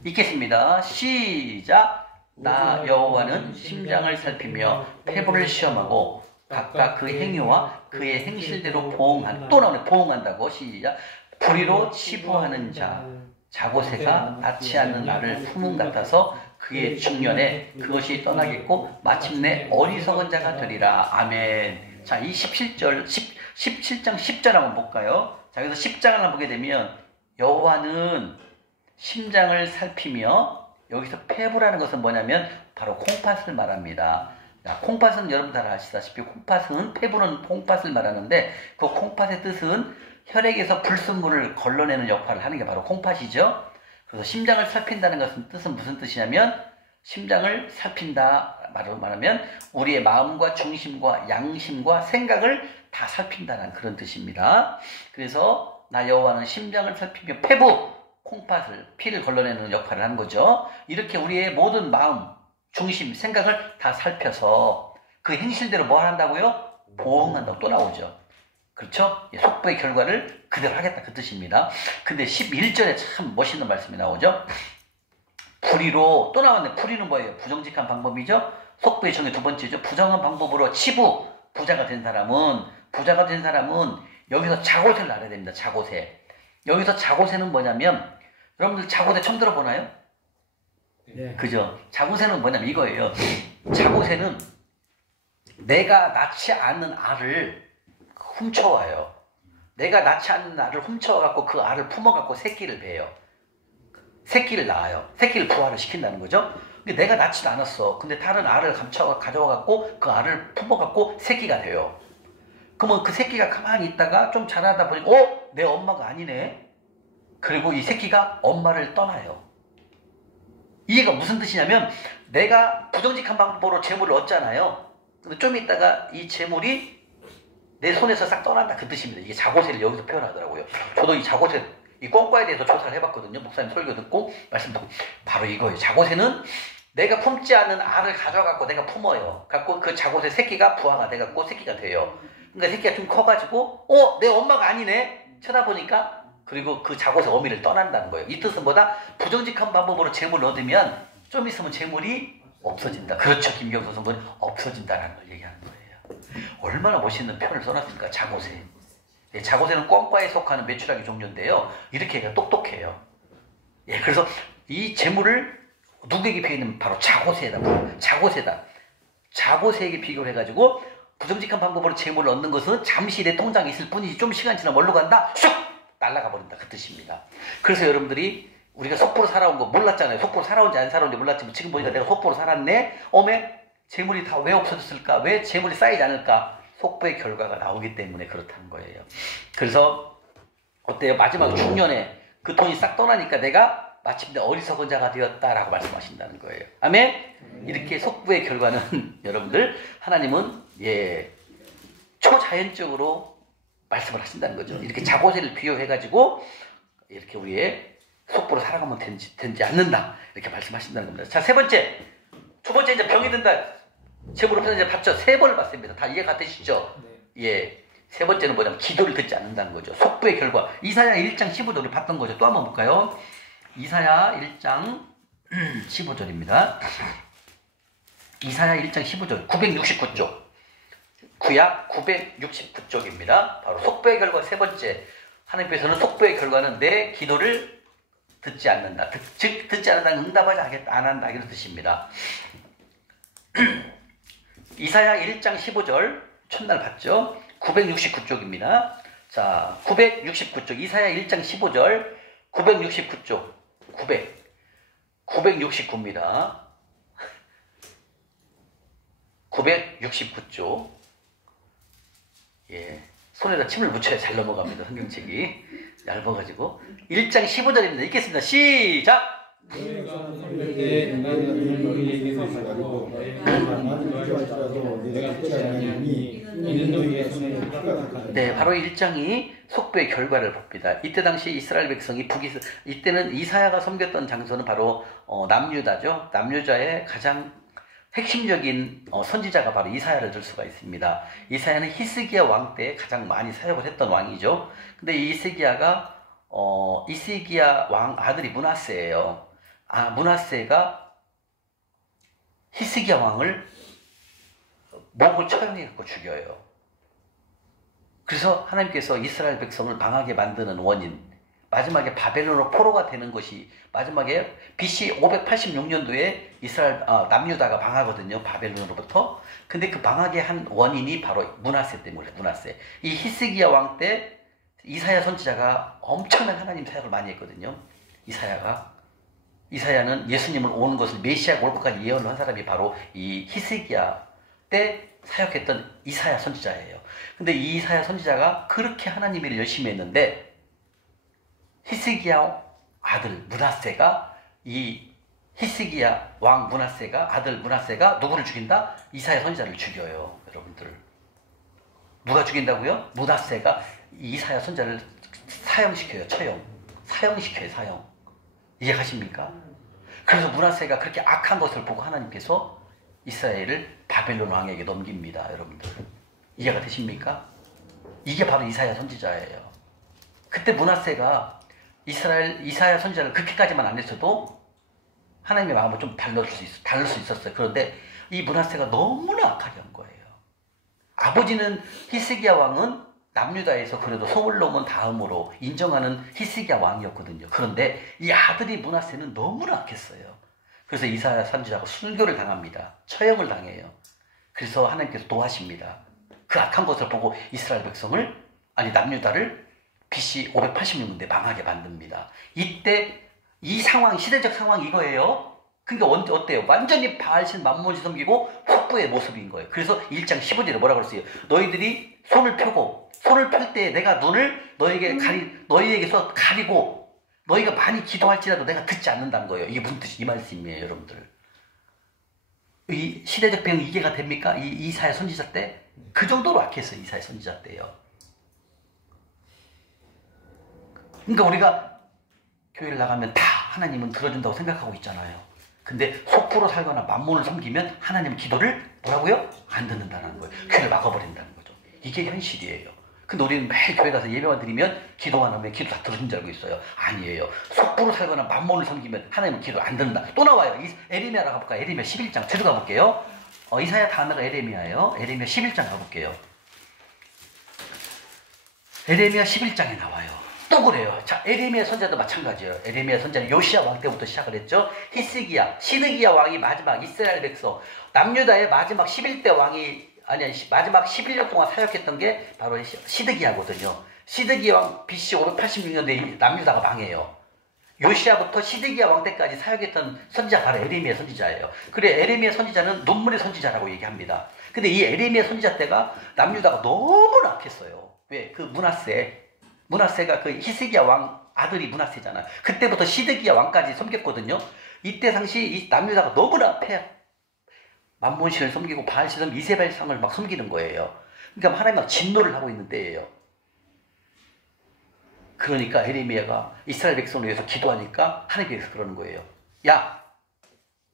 읽겠습니다. 시작. 나 여호와는 심장을 살피며 폐부를 시험하고 각각 그 행위와 그의 행실대로 보응한 또 나오네 보응한다고 시작. 불의로 치부하는 자 자고새가 낳지 않는 알을 품은 같아서 그의 중년에 그것이 떠나겠고 마침내 어리석은 자가 되리라. 아멘. 자, 이 17장 10절 한번 볼까요? 자, 여기서 10장을 한번 보게 되면 여호와는 심장을 살피며 여기서 폐부라는 것은 뭐냐면 바로 콩팥을 말합니다. 자, 콩팥은 여러분 다 아시다시피 콩팥은 폐부는 콩팥을 말하는데 그 콩팥의 뜻은 혈액에서 불순물을 걸러내는 역할을 하는 게 바로 콩팥이죠. 그래서 심장을 살핀다는 것은 뜻은 무슨 뜻이냐면 심장을 살핀다 말하면 우리의 마음과 중심과 양심과 생각을 다 살핀다는 그런 뜻입니다. 그래서 나 여호와는 심장을 살피며 폐부 콩팥을 피를 걸러내는 역할을 하는 거죠. 이렇게 우리의 모든 마음, 중심, 생각을 다 살펴서 그 행실대로 뭐 한다고요? 보응한다고 또 나오죠. 그렇죠? 속보의 결과를 그대로 하겠다 그 뜻입니다. 근데 11절에 참 멋있는 말씀이 나오죠. 불의로 또 나왔네. 불의는 뭐예요? 부정직한 방법이죠. 속보의 정의 두 번째죠. 부정한 방법으로 치부 부자가 된 사람은 여기서 자고새를 알아야 됩니다. 자고새. 여기서 자고새는 뭐냐면 여러분들 자고새 처음 들어보나요? 네. 그죠? 자고새는 뭐냐면 이거예요. 자고새는 내가 낳지 않는 알을 훔쳐와요. 내가 낳지 않는 알을 훔쳐와갖고 그 알을 품어갖고 새끼를 배요. 새끼를 낳아요. 새끼를 부화를 시킨다는 거죠. 근데 내가 낳지도 않았어. 근데 다른 알을 가져와갖고 그 알을 품어갖고 새끼가 돼요. 그러면 그 새끼가 가만히 있다가 좀 자라다 보니 내 엄마가 아니네. 그리고 이 새끼가 엄마를 떠나요. 이해가 무슨 뜻이냐면 내가 부정직한 방법으로 재물을 얻잖아요. 근데 좀 있다가 이 재물이 내 손에서 싹 떠난다, 그 뜻입니다. 이게 자고세를 여기서 표현하더라고요. 저도 이 자고세, 이 꽁과에 대해서 조사를 해봤거든요. 목사님 설교 듣고 말씀 듣고 바로 이거예요. 자고세는 내가 품지 않은 알을 가져갖고 내가 품어요. 갖고 그 자고세 새끼가 부화가 돼갖고 새끼가 돼요. 그러니까 새끼가 좀 커가지고 내 엄마가 아니네 쳐다보니까, 그리고 그 자고세 어미를 떠난다는 거예요. 이 뜻은 뭐다? 부정직한 방법으로 재물을 얻으면 좀 있으면 재물이 없어진다. 그렇죠. 김경수 선생님, 없어진다는 걸 얘기하는 거예요. 얼마나 멋있는 표현을 써놨습니까? 자고세. 예, 자고세는 꽁과에 속하는 매출하기 종류인데요. 이렇게 얘가 똑똑해요. 예, 그래서 이 재물을 누구에게 비유하면 바로 자고세다. 자고세다. 자고세에게 비교를 해가지고 부정직한 방법으로 재물을 얻는 것은 잠시 내 통장에 있을 뿐이지 좀 시간 지나면 뭘로 간다? 슉! 날아가 버린다. 그 뜻입니다. 그래서 여러분들이 우리가 속보로 살아온 거 몰랐잖아요. 속보로 살아온지 안 살아온지 몰랐지만 지금 보니까 내가 속보로 살았네? 재물이 다 왜 없어졌을까? 왜 재물이 쌓이지 않을까? 속보의 결과가 나오기 때문에 그렇다는 거예요. 그래서 어때요? 마지막 중년에 그 돈이 싹 떠나니까 내가 마침내 어리석은 자가 되었다라고 말씀하신다는 거예요. 아멘? 이렇게 속보의 결과는 여러분들 하나님은 초자연적으로 말씀을 하신다는 거죠. 이렇게 자고세를 비유해가지고 이렇게 우리의 속보로 살아가면 되지 않는다. 이렇게 말씀하신다는 겁니다. 자, 두 번째 이제 병이 든다. 재물 없어서 이제 봤죠? 3번을 봤습니다. 다 이해가 되시죠? 네. 예. 세 번째는 뭐냐면 기도를 듣지 않는다는 거죠. 속보의 결과. 이사야 1장 15절 우리 봤던 거죠. 또 한번 볼까요? 이사야 1장 15절입니다. 이사야 1장 15절 969쪽. 구약 969쪽입니다. 바로 속보의 결과 세 번째. 하나님께서는 속보의 결과는 내 기도를 듣지 않는다. 즉 듣지 않는다는 응답하지 안 한다. 이런 뜻입니다. 이사야 1장 15절 첫날 봤죠? 969쪽입니다. 자, 969쪽 이사야 1장 15절 969쪽 969입니다. 969쪽. 예, 손에다 침을 묻혀야 잘 넘어갑니다. 성경책이 얇아가지고 1장 15절입니다. 읽겠습니다. 시작! 네, 바로 1장이 속보의 결과를 봅니다. 이때 당시 이스라엘 백성이 이때는 이사야가 섬겼던 장소는 바로 남유다죠. 남유다의 가장 핵심적인 선지자가 바로 이사야를 들 수가 있습니다. 이사야는 히스기야 왕 때 가장 많이 사역을 했던 왕이죠. 근데 이 히스기야가 히스기야 왕 아들이 므낫세예요. 므낫세가 히스기야 왕을 목을 처형해갖고 죽여요. 그래서 하나님께서 이스라엘 백성을 망하게 만드는 원인, 마지막에 바벨론으로 포로가 되는 것이 마지막에 BC 586년도에 남유다가 망하거든요. 바벨론으로부터. 근데 그 망하게 한 원인이 바로 므낫세 때문에 므낫세. 이 히스기야 왕 때 이사야 선지자가 엄청난 하나님 사역을 많이 했거든요. 이사야는 예수님을 오는 것을 메시아가 올 것까지 예언을 한 사람이 바로 이 히스기야 때 사역했던 이사야 선지자예요. 근데 이 이사야 선지자가 그렇게 하나님 일을 열심히 했는데 히스기야 아들 므낫세가 이 히스기야 왕 므낫세가 아들 므낫세가 누구를 죽인다? 이사야 선지자를 죽여요. 여러분들. 누가 죽인다고요? 므낫세가 이사야 선지자를 사형시켜요. 사형. 이해가십니까? 그래서 므낫세가 그렇게 악한 것을 보고 하나님께서 이스라엘을 바벨론 왕에게 넘깁니다. 여러분들. 이해가 되십니까? 이게 바로 이사야 선지자예요. 그때 므낫세가 이사야 선지자를 그렇게까지만 안 했어도 하나님의 마음을 좀 다룰 수 있었어요. 그런데 이 므낫세가 너무나 악하게 한 거예요. 아버지는 히스기야 왕은 남유다에서 그래도 소물롬은 다음으로 인정하는 히스기야 왕이었거든요. 그런데 이 아들이 므낫세는 너무나 악했어요. 그래서 이사야 선지자가 순교를 당합니다. 처형을 당해요. 그래서 하나님께서 도와십니다. 그 악한 것을 보고 이스라엘 백성을 남유다를 BC 586년대 망하게 만듭니다. 이때 이 상황, 시대적 상황이 이거예요. 그러니까 어때요? 완전히 바알신 만몬신 섬기고 흑부의 모습인 거예요. 그래서 1장 15절에 뭐라고 그랬어요? 너희들이 손을 펴고 손을 펼 때 내가 눈을 너희에게서 가리고 너희가 많이 기도할지라도 내가 듣지 않는다는 거예요. 이게 무슨 뜻이 이 말씀이에요, 여러분들. 이 시대적 배경이 이해가 됩니까? 이 이사야 선지자 때? 그 정도로 악했어요, 이사야 선지자 때요. 그러니까 우리가 교회를 나가면 다 하나님은 들어준다고 생각하고 있잖아요. 근데 속으로 살거나 만몬을 섬기면 하나님은 기도를 뭐라고요? 안 듣는다는 거예요. 귀를 막아버린다는 거죠. 이게 현실이에요. 근데 우리는 매일 교회 가서 예배만 드리면 기도만 하면 기도 다 들어준 줄 알고 있어요. 아니에요. 속으로 살거나 만몬을 섬기면 하나님은 기도 안 듣는다. 또 나와요. 에레미야로 가볼까요? 에레미야 11장. 제도 가볼게요. 이사야 다음에가 에레미야예요. 에레미야 11장 가볼게요. 에레미야 11장에 나와요. 또 그래요. 자, 에레미야 선지자도 마찬가지예요. 에레미야 선지자는 요시야 왕 때부터 시작을 했죠. 시드기야 왕이 마지막 이스라엘 백성 남유다의 마지막 11대 왕이 마지막 11년 동안 사역했던 게 바로 시드기야거든요. 시드기야 왕 BC 586년도에 남유다가 망해요. 요시야부터 시드기야 왕 때까지 사역했던 선지자 바로 에레미야 선지자예요. 그래 에레미야 선지자는 눈물의 선지자라고 얘기합니다. 근데 이 에레미야 선지자 때가 남유다가 너무 악했어요. 왜? 그 문하세가 그 히스기야 왕 아들이 문하세잖아요. 그때부터 시드기야 왕까지 섬겼거든요. 이때 당시 이 남유다가 너무나 만몬신을 섬기고 바알신 이세벨상을 막 섬기는 거예요. 그러니까 하나님은 진노를 하고 있는 때예요. 그러니까 에레미야가 이스라엘 백성을 위해서 기도하니까 하나님께서 그러는 거예요. 야,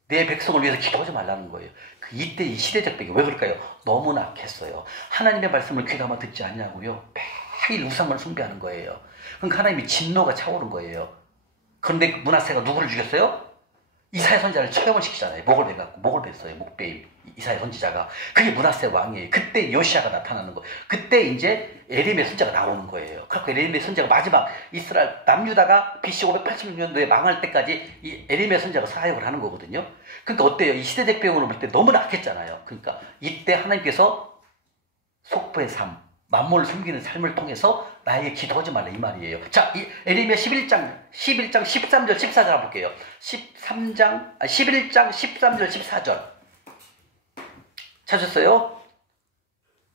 내 백성을 위해서 기도하지 말라는 거예요. 이때 이 시대적 배경 왜 그럴까요? 너무나 악했어요. 하나님의 말씀을 귀담아 듣지 않냐고요. 매일 우상을 숭배하는 거예요. 그러니까 하나님이 진노가 차오른 거예요. 그런데 문하세가 누구를 죽였어요? 이사야 선지자를 처형을 시키잖아요. 목을 뱄어요. 목베임 이사야 선지자가. 그게 문하세 왕이에요. 그때 요시야가 나타나는 거예요. 그때 이제 에레미야 선지자가 나오는 거예요. 그래서 에레미야 선지자가 마지막 이스라엘 남유다가 BC 586년도에 망할 때까지 이 에레미야 선지자가 사역을 하는 거거든요. 그러니까 어때요? 이 시대적 배경으로 볼 때 너무 낙했잖아요. 그러니까 이때 하나님께서 속부의 삶, 만몬을 숨기는 삶을 통해서 나에게 기도하지 말라 이 말이에요. 자, 이 에레미야 11장 13절 14절 한번 볼게요. 11장 13절 14절 찾으셨어요?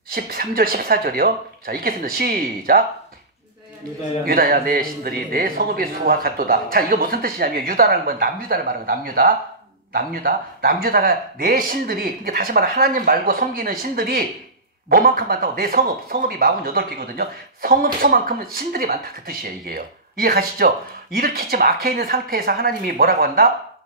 13절 14절이요. 자, 읽겠습니다. 시작. 유다야 내 신들이 내 성읍의 수와 같도다. 자, 이거 무슨 뜻이냐면 유다라는 건 남유다를 말하는 거예요. 남유다가 내 신들이, 그러니까 다시 말해 하나님 말고 섬기는 신들이 뭐만큼 많다고? 내 성읍이 48개거든요. 성읍 수만큼 신들이 많다 그 뜻이에요. 이게요. 이해 가시죠? 이렇게 지금 악해 있는 상태에서 하나님이 뭐라고 한다?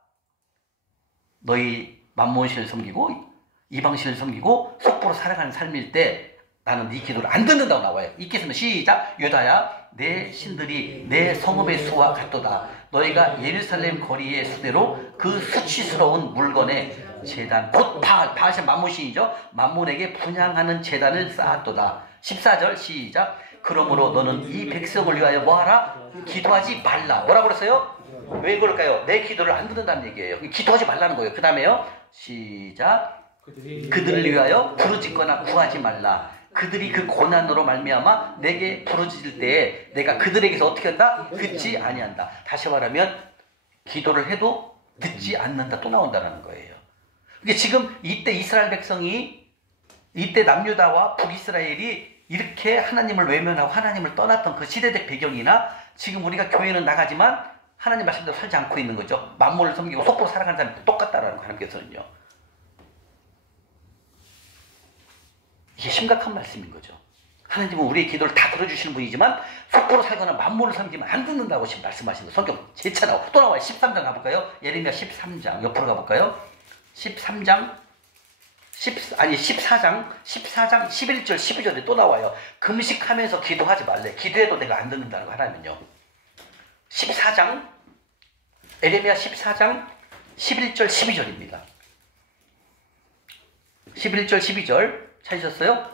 너희 만몬신을 섬기고 이방신을 섬기고 속보로 살아가는 삶일 때 나는 네 기도를 안 듣는다고 나와요. 읽겠습니다. 시작. 유다야 내 신들이 내 성읍의 수와 같도다. 너희가 예루살렘 거리의 수대로 그 수치스러운 물건에 제단 곧 바알신 만몬신이죠. 만몬에게 분향하는 제단을 쌓았도다. 14절 시작. 그러므로 너는 이 백성을 위하여 뭐하라? 기도하지 말라. 뭐라고 그랬어요? 왜 그럴까요? 내 기도를 안 듣는다는 얘기예요. 기도하지 말라는 거예요. 그 다음에요. 시작. 그들을 위하여 부르짖거나 구하지 말라. 그들이 그 고난으로 말미암아 내게 부르짖을 때에 내가 그들에게서 어떻게 한다? 듣지 아니한다. 다시 말하면 기도를 해도 듣지 않는다. 또 나온다는 거예요. 그러니까 지금 이때 이스라엘 백성이 이때 남유다와 북이스라엘이 이렇게 하나님을 외면하고 하나님을 떠났던 그 시대적 배경이나 지금 우리가 교회는 나가지만 하나님 말씀대로 살지 않고 있는 거죠. 만몬을 섬기고 속보로 살아가는 사람이 똑같다라는 거 하나님께서는요. 이게 심각한 말씀인 거죠. 하나님은 우리의 기도를 다 들어주시는 분이지만 속보로 살거나 만몬을 섬기면 안 듣는다고 지금 말씀하시는 거예요. 성경 재차 나와. 또 나와요. 13장 가볼까요? 예레미야 13장 옆으로 가볼까요? 14장 11절 12절에 또 나와요. 금식하면서 기도하지 말래. 기도해도 내가 안 듣는다는 거 하나면요. 14장 에레미야 14장 11절 12절입니다. 11절 12절 찾으셨어요?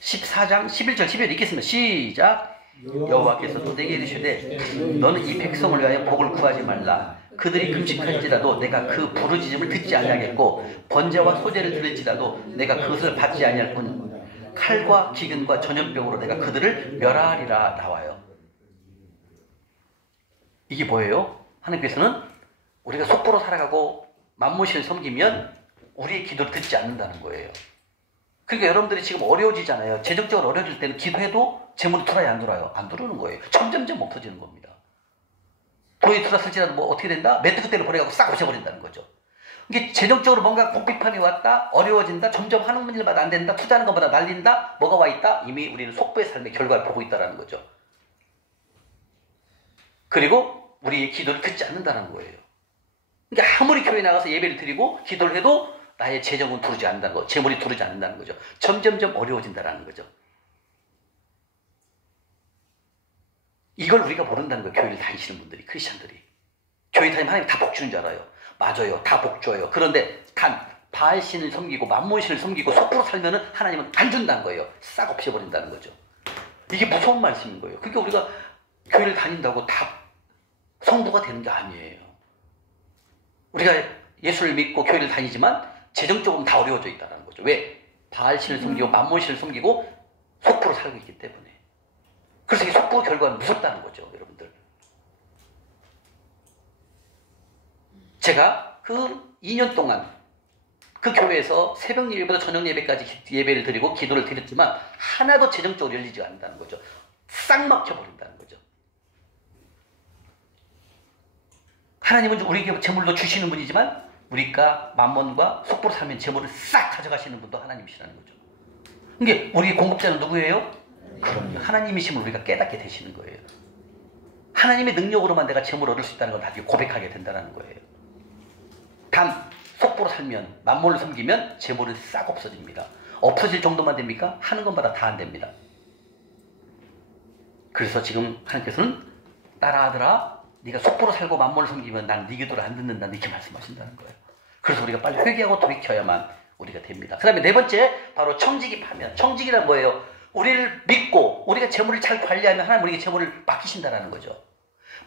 14장 11절 12절 읽겠습니다. 시작. 여호와께서도 내게 이르시되 너는 이 백성을 위하여 복을 구하지 말라. 그들이 금식할지라도 내가 그 부르짖음을 듣지 아니하겠고 번제와 소제를 들을지라도 내가 그것을 받지 아니할 뿐 칼과 기근과 전염병으로 내가 그들을 멸하리라 나와요. 이게 뭐예요? 하나님께서는 우리가 속보로 살아가고 만무신을 섬기면 우리의 기도를 듣지 않는다는 거예요. 그러니까 여러분들이 지금 어려워지잖아요. 재정적으로 어려워질 때는 기도해도 재물이 들어야 안 들어요? 안 들어오는 거예요. 점점점 없어지는 겁니다. 돈이 들어왔을지라도 뭐 어떻게 된다? 멘트 그때로 보내갖고 싹 없애버린다는 거죠. 이게 재정적으로 뭔가 공핍함이 왔다, 어려워진다, 점점 하는 일마다 안 된다, 투자하는 것보다 날린다, 뭐가 와 있다? 이미 우리는 속보의 삶의 결과를 보고 있다는 거죠. 그리고 우리의 기도를 듣지 않는다는 거예요. 그러니까 아무리 교회 나가서 예배를 드리고 기도를 해도 나의 재정은 두르지 않는다는 거, 재물이 두르지 않는다는 거죠. 점점점 어려워진다는 거죠. 이걸 우리가 모른다는 거예요. 교회를 다니시는 분들이, 크리스찬들이. 교회 다니면 하나님 다 복 주는 줄 알아요. 맞아요. 다 복 줘요. 그런데 단 바알신을 섬기고 만몬신을 섬기고 속으로 살면은 하나님은 안 준다는 거예요. 싹 없애버린다는 거죠. 이게 무서운 말씀인 거예요. 그러니까 우리가 교회를 다닌다고 다 성부가 되는 게 아니에요. 우리가 예수를 믿고 교회를 다니지만 재정적으로 다 어려워져 있다는 거죠. 왜? 바알신을 섬기고 만몬신을 섬기고 속부로 살고 있기 때문에. 그래서 이 속부 결과는 무섭다는 거죠, 여러분들. 제가 그 2년 동안 그 교회에서 새벽 예배부터 저녁 예배까지 예배를 드리고 기도를 드렸지만 하나도 재정적으로 열리지 않는다는 거죠. 싹 막혀버린다는 거죠. 하나님은 우리에게 재물도 주시는 분이지만 우리가 만몬과 속보로 살면 재물을 싹 가져가시는 분도 하나님이시라는 거죠. 이게 우리의 공급자는 누구예요? 그럼요. 하나님이심을 우리가 깨닫게 되시는 거예요. 하나님의 능력으로만 내가 재물을 얻을 수 있다는 걸 나중에 고백하게 된다는 거예요. 단 속보로 살면, 만몬을 섬기면 재물은 싹 없어집니다. 없어질 정도만 됩니까? 하는 것마다 다 안 됩니다. 그래서 지금 하나님께서는 따라하더라, 네가 속보로 살고 만몬을 섬기면 난 네 기도를 안 듣는다, 이렇게 말씀하신다는 거예요. 그래서 우리가 빨리 회개하고 돌이켜야만 우리가 됩니다. 그 다음에 네 번째, 바로 청지기 파면. 청지기란 뭐예요? 우리를 믿고 우리가 재물을 잘 관리하면 하나님 우리에게 재물을 맡기신다는 거죠.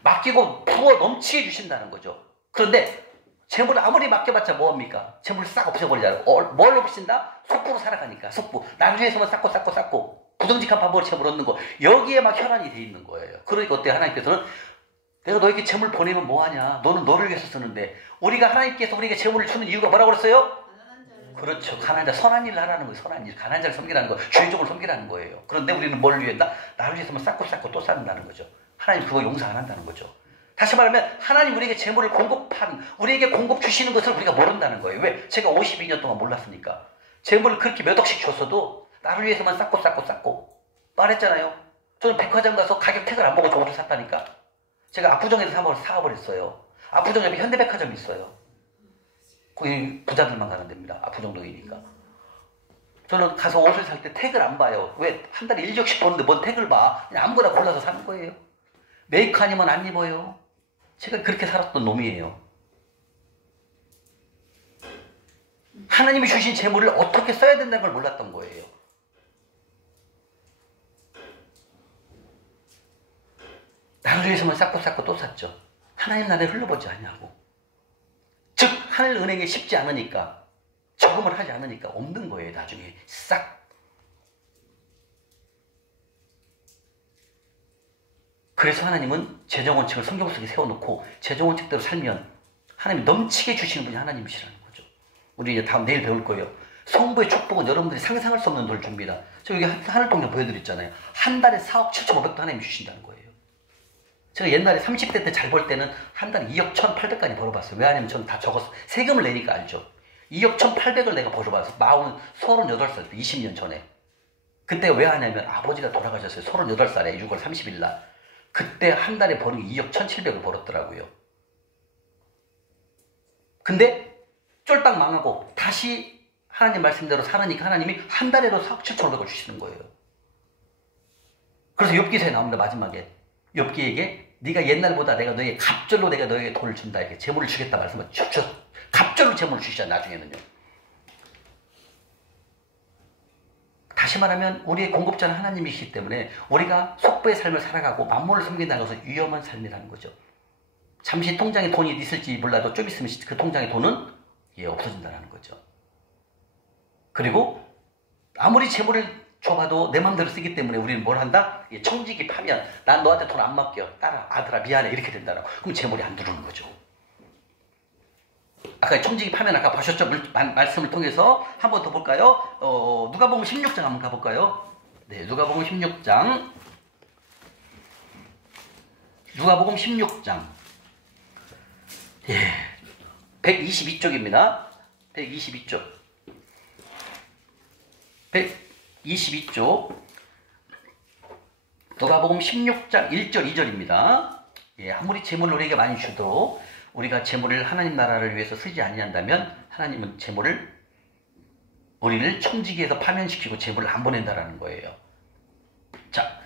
맡기고 부어 넘치게 주신다는 거죠. 그런데 재물을 아무리 맡겨봤자 뭐합니까? 재물을 싹 없애버리잖아요. 뭘 없애신다? 속부로 살아가니까. 속부. 나중에서만 쌓고 부정직한 방법으로 재물 얻는 거. 여기에 막 혈안이 돼 있는 거예요. 그러니까 어때요? 하나님께서는 내가 너에게 재물 보내면 뭐하냐? 너는 너를 위해서 쓰는데. 우리가 하나님께서 우리에게 재물을 주는 이유가 뭐라고 그랬어요? 그렇죠. 가난한 자, 선한 일을 하라는 거예요. 선한 일. 가난한 자를 섬기라는 거. 주의적으로 섬기라는 거예요. 그런데 우리는 뭘 위해한다? 나를 위해서만 쌓고 또 쌓는다는 거죠. 하나님 그거 용서 안 한다는 거죠. 다시 말하면 하나님 우리에게 재물을 우리에게 공급 주시는 것을 우리가 모른다는 거예요. 왜? 제가 52년 동안 몰랐으니까. 재물을 그렇게 몇 억씩 줬어도 나를 위해서만 쌓고 말했잖아요. 저는 백화점 가서 가격 택을 안 보고 저거를 샀다니까. 제가 압구정에서 사버렸어요. 압구정에 현대백화점이 있어요. 거기 부자들만 가는 데입니다. 압구정동이니까. 저는 가서 옷을 살 때 택을 안 봐요. 왜? 한 달에 1적씩 버는데 뭔 택을 봐. 그냥 아무거나 골라서 사는 거예요. 메이커 아니면 안 입어요. 제가 그렇게 살았던 놈이에요. 하나님이 주신 재물을 어떻게 써야 된다는 걸 몰랐던 거예요. 나를 위해서만 쌓고 또 샀죠. 하나님 나라에 흘러보지 않냐고. 즉 하늘은행에 쉽지 않으니까, 저금을 하지 않으니까 없는 거예요. 나중에 싹. 그래서 하나님은 재정원칙을 성경 속에 세워놓고 재정원칙대로 살면 하나님이 넘치게 주시는 분이 하나님이시라는 거죠. 우리 이제 다음 내일 배울 거예요. 성부의 축복은 여러분들이 상상할 수 없는 돈을 줍니다. 저 여기 하늘동전 보여드렸잖아요. 한 달에 4억 7,500도 하나님이 주신다는 거예요. 제가 옛날에 30대 때 잘 벌 때는 한 달에 2억 1,800까지 벌어봤어요. 왜냐하면 저는 다 적어서 세금을 내니까 알죠. 2억 1,800을 내가 벌어봤어요. 38살, 20년 전에. 그때 왜 하냐면 아버지가 돌아가셨어요. 38살에 6월 30일 날. 그때 한 달에 버는 게 2억 1,700을 벌었더라고요. 근데 쫄딱 망하고 다시 하나님 말씀대로 살으니까 하나님이 한 달에도 4억 7,500을 주시는 거예요. 그래서 욥기서에 나옵니다. 마지막에. 욥기에게 네가 옛날보다 내가 너에게 갑절로 내가 너에게 돈을 준다. 이렇게 재물을 주겠다 말씀을 갑절로 재물을 주시잖아. 나중에는요. 다시 말하면 우리의 공급자는 하나님이시기 때문에 우리가 속부의 삶을 살아가고 만물을 섬긴다는 것은 위험한 삶이라는 거죠. 잠시 통장에 돈이 있을지 몰라도 좀 있으면 그 통장의 돈은 없어진다는 거죠. 그리고 아무리 재물을 줘봐도 내 마음대로 쓰기 때문에 우리는 뭘 한다? 청지기 파면 난 너한테 돈 안 맡겨. 딸아, 아들아, 미안해. 이렇게 된다고. 그럼 재물이 안 들어오는 거죠. 아까 청지기 파면 아까 보셨죠? 말씀을 통해서 한 번 더 볼까요? 누가복음 16장 한번 가볼까요? 네, 누가복음 16장. 누가복음 16장. 예, 122쪽입니다. 122쪽. 122쪽. 누가복음 16장 1절 2절입니다. 예, 아무리 재물을 우리에게 많이 주도 우리가 재물을 하나님 나라를 위해서 쓰지 아니한다면 하나님은 재물을 우리를 청지기에서 파면시키고 재물을 안 보낸다라는 거예요. 자,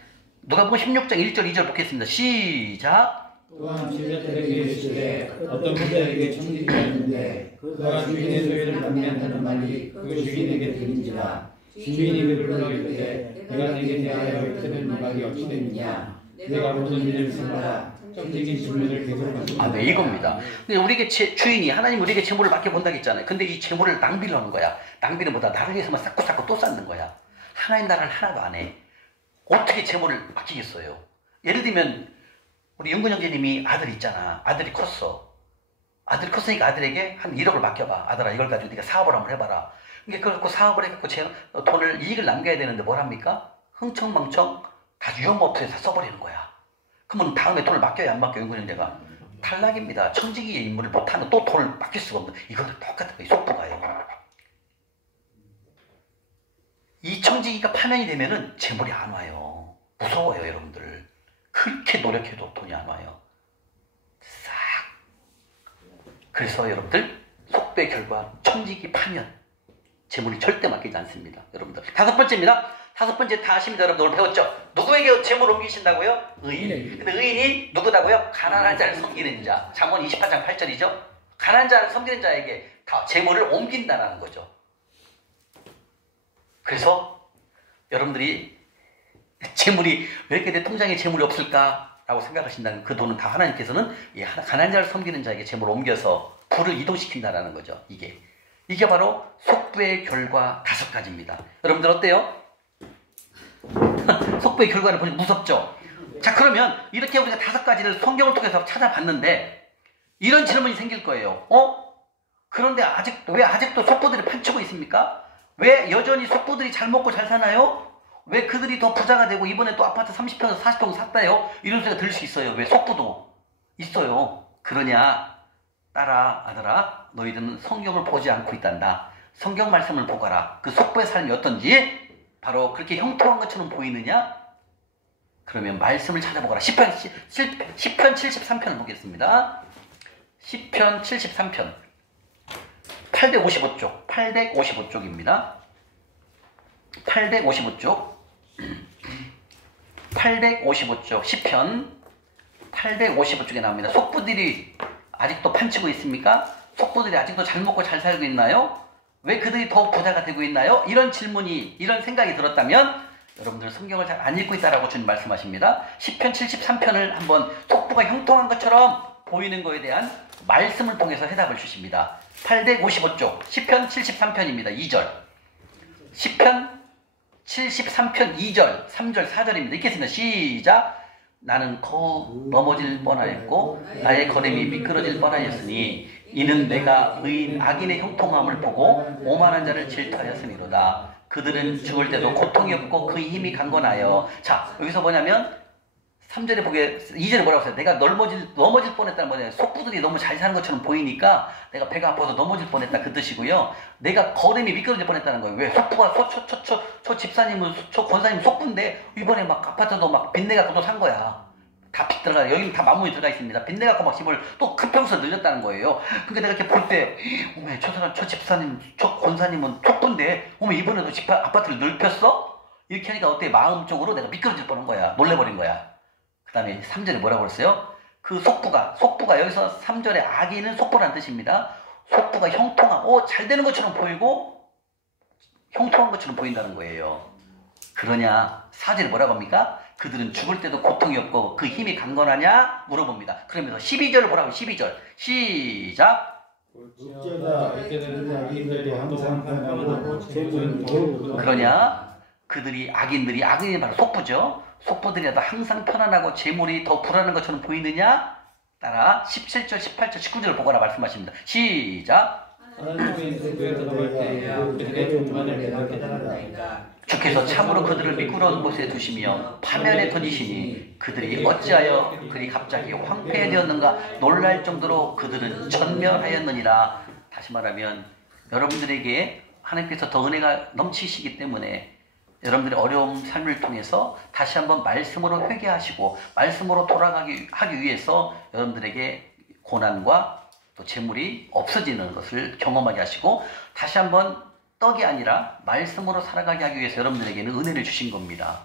누가복음 16장 1절 2절 보겠습니다. 시작. 또한 제자들에게 이르시되 어떤 부자에게 청지기가 있는데 그가 주인의 소유를 방면하는 말이 그 주인에게 들린지라. 주인이 그를 불러 이르되 내가 네게 대하여 이르는 말이 어찌 되느냐. 내가 모든 일을 생각하라. 청지기 질문을 계속하시고. 네, 이겁니다. 근데 우리에게 주인이 하나님 우리에게 재물을 맡겨 본다고 했잖아요. 근데 이 재물을 낭비를 하는 거야. 낭비는 뭐다? 나를 위해서만 쌓고 또 쌓는 거야. 하나님 나라를 하나도 안 해. 어떻게 재물을 맡기겠어요? 예를 들면 우리 윤근 형제님이 아들 있잖아. 아들이 컸어. 아들이 컸으니까 아들에게 한 1억을 맡겨봐. 아들아, 이걸 가지고 네가 사업을 한번 해봐라. 그러니까 그걸 갖고 사업을 해갖고 돈을 이익을 남겨야 되는데 뭘 합니까? 흥청망청 다 유형업소에서 써버리는 거야. 그러면 다음에 돈을 맡겨야 안 맡겨? 윤근 형제가 탈락입니다. 청지기의 임무를 못하면 또 돈을 맡길 수가 없는. 이거는 똑같은 거예요. 속도가요. 이 청지기가 파면이 되면은 재물이 안 와요. 무서워요, 여러분들. 그렇게 노력해도 돈이 안 와요. 싹. 그래서 여러분들 속배 결과 청지기 파면 재물이 절대 맡기지 않습니다. 여러분들. 5번째입니다. 5번째 다 아십니다. 여러분들 오늘 배웠죠? 누구에게 재물을 옮기신다고요? 의인. 근데 의인이 누구다고요? 가난한 자를 섬기는 자. 잠언 28장 8절이죠. 가난한 자를 섬기는 자에게 다 재물을 옮긴다는 거죠. 그래서 여러분들이 재물이 왜 이렇게 내 통장에 재물이 없을까라고 생각하신다면 그 돈은 다 하나님께서는 가난한 자를 섬기는 자에게 재물을 옮겨서 부를 이동시킨다라는 거죠. 이게 바로 속배의 결과 5가지입니다. 여러분들 어때요? 속배의 결과를 보니 무섭죠? 자, 그러면 이렇게 우리가 5가지를 성경을 통해서 찾아봤는데 이런 질문이 생길 거예요. 그런데 왜 아직도 속부들이 판치고 있습니까? 왜 여전히 속부들이 잘 먹고 잘 사나요? 왜 그들이 더 부자가 되고 이번에 또 아파트 30평에서 40평 샀다요? 이런 소리가 들을 수 있어요. 왜 속부도 있어요? 그러냐? 딸아, 아들아, 너희들은 성경을 보지 않고 있단다. 성경 말씀을 보거라. 그 속부의 삶이 어떤지 바로 그렇게 형통한 것처럼 보이느냐? 그러면 말씀을 찾아보거라. 10편 73편을 보겠습니다. 10편 73편 855쪽 855쪽입니다. 855쪽 855쪽 10편 855쪽에 나옵니다. 속부들이 아직도 판치고 있습니까? 속부들이 아직도 잘 먹고 잘 살고 있나요? 왜 그들이 더 부자가 되고 있나요? 이런 질문이, 이런 생각이 들었다면 여러분들 성경을 잘 안 읽고 있다라고 주님 말씀하십니다. 10편 73편을 한번 속부가 형통한 것처럼 보이는 것에 대한 말씀을 통해서 해답을 주십니다. 855쪽 10편 73편입니다. 2절 10편 73편 2절 3절 4절입니다. 읽겠습니다. 시작. 나는 거우 넘어질 뻔하였고 나의 걸음이 미끄러질 뻔하였으니 이는 내가 의인 악인의 형통함을 보고 오만한 자를 질투하였으니로다. 그들은 죽을 때도 고통이 없고 그의 힘이 강건하여. 자, 여기서 뭐냐면 3절에 보게 2절에 뭐라고 했어요? 내가 넘어질 뻔했다는 뭐냐? 속부들이 너무 잘 사는 것처럼 보이니까 내가 배가 아파서 넘어질 뻔했다 그 뜻이고요. 내가 걸음이 미끄러질 뻔했다는 거예요. 왜? 속부가 저 집사님은 저 권사님 속부인데 이번에 막 아파트도 막 빚내 갖고 또 산 거야. 다 빚 들어가, 여기는 다 마무리 들어가 있습니다. 빚내 갖고 막 집을 또 큰 평수로 늘렸다는 거예요. 그러니까 내가 이렇게 볼 때, 어머, 저 사람, 저 집사님, 저 권사님은 속부인데, 어머, 이번에도 아파트를 넓혔어? 이렇게 하니까 어때? 마음적으로 내가 미끄러질 뻔한 거야. 놀래버린 거야. 그 다음에 3절에 뭐라고 그랬어요? 그 속부가 여기서 3절에 악인은 속부라는 뜻입니다. 속부가 형통한, 잘 되는 것처럼 보이고 형통한 것처럼 보인다는 거예요. 그러냐? 4절에 뭐라고 합니까? 그들은 죽을 때도 고통이 없고 그 힘이 강건하냐? 물어봅니다. 그러면서 12절을 보라고. 12절 시작. 어쩌다 이때는 악인들이 항상 평안하고 재물은 더욱. 그러냐? 악인이 바로 속부죠. 속부들이라도 항상 편안하고 재물이 더 불안한 것처럼 보이느냐? 따라 17절, 18절, 19절을 보거나 말씀하십니다. 시작. 하나님 중에서 교회 들어갈 때에 그들의 종만을 내가 깨달았나이다. 주께서 참으로 그들을 미끄러운 곳에 두시며 파멸에 던지시니 그들이 어찌하여 그리 갑자기 황폐되었는가 놀랄 정도로 그들은 전멸하였느니라. 다시 말하면 여러분들에게 하나님께서 더 은혜가 넘치시기 때문에 여러분들의 어려운 삶을 통해서 다시 한번 말씀으로 회개하시고 말씀으로 돌아가기 하기 위해서 여러분들에게 고난과 또 재물이 없어지는 것을 경험하게 하시고 다시 한번 떡이 아니라 말씀으로 살아가게 하기 위해서 여러분들에게는 은혜를 주신 겁니다.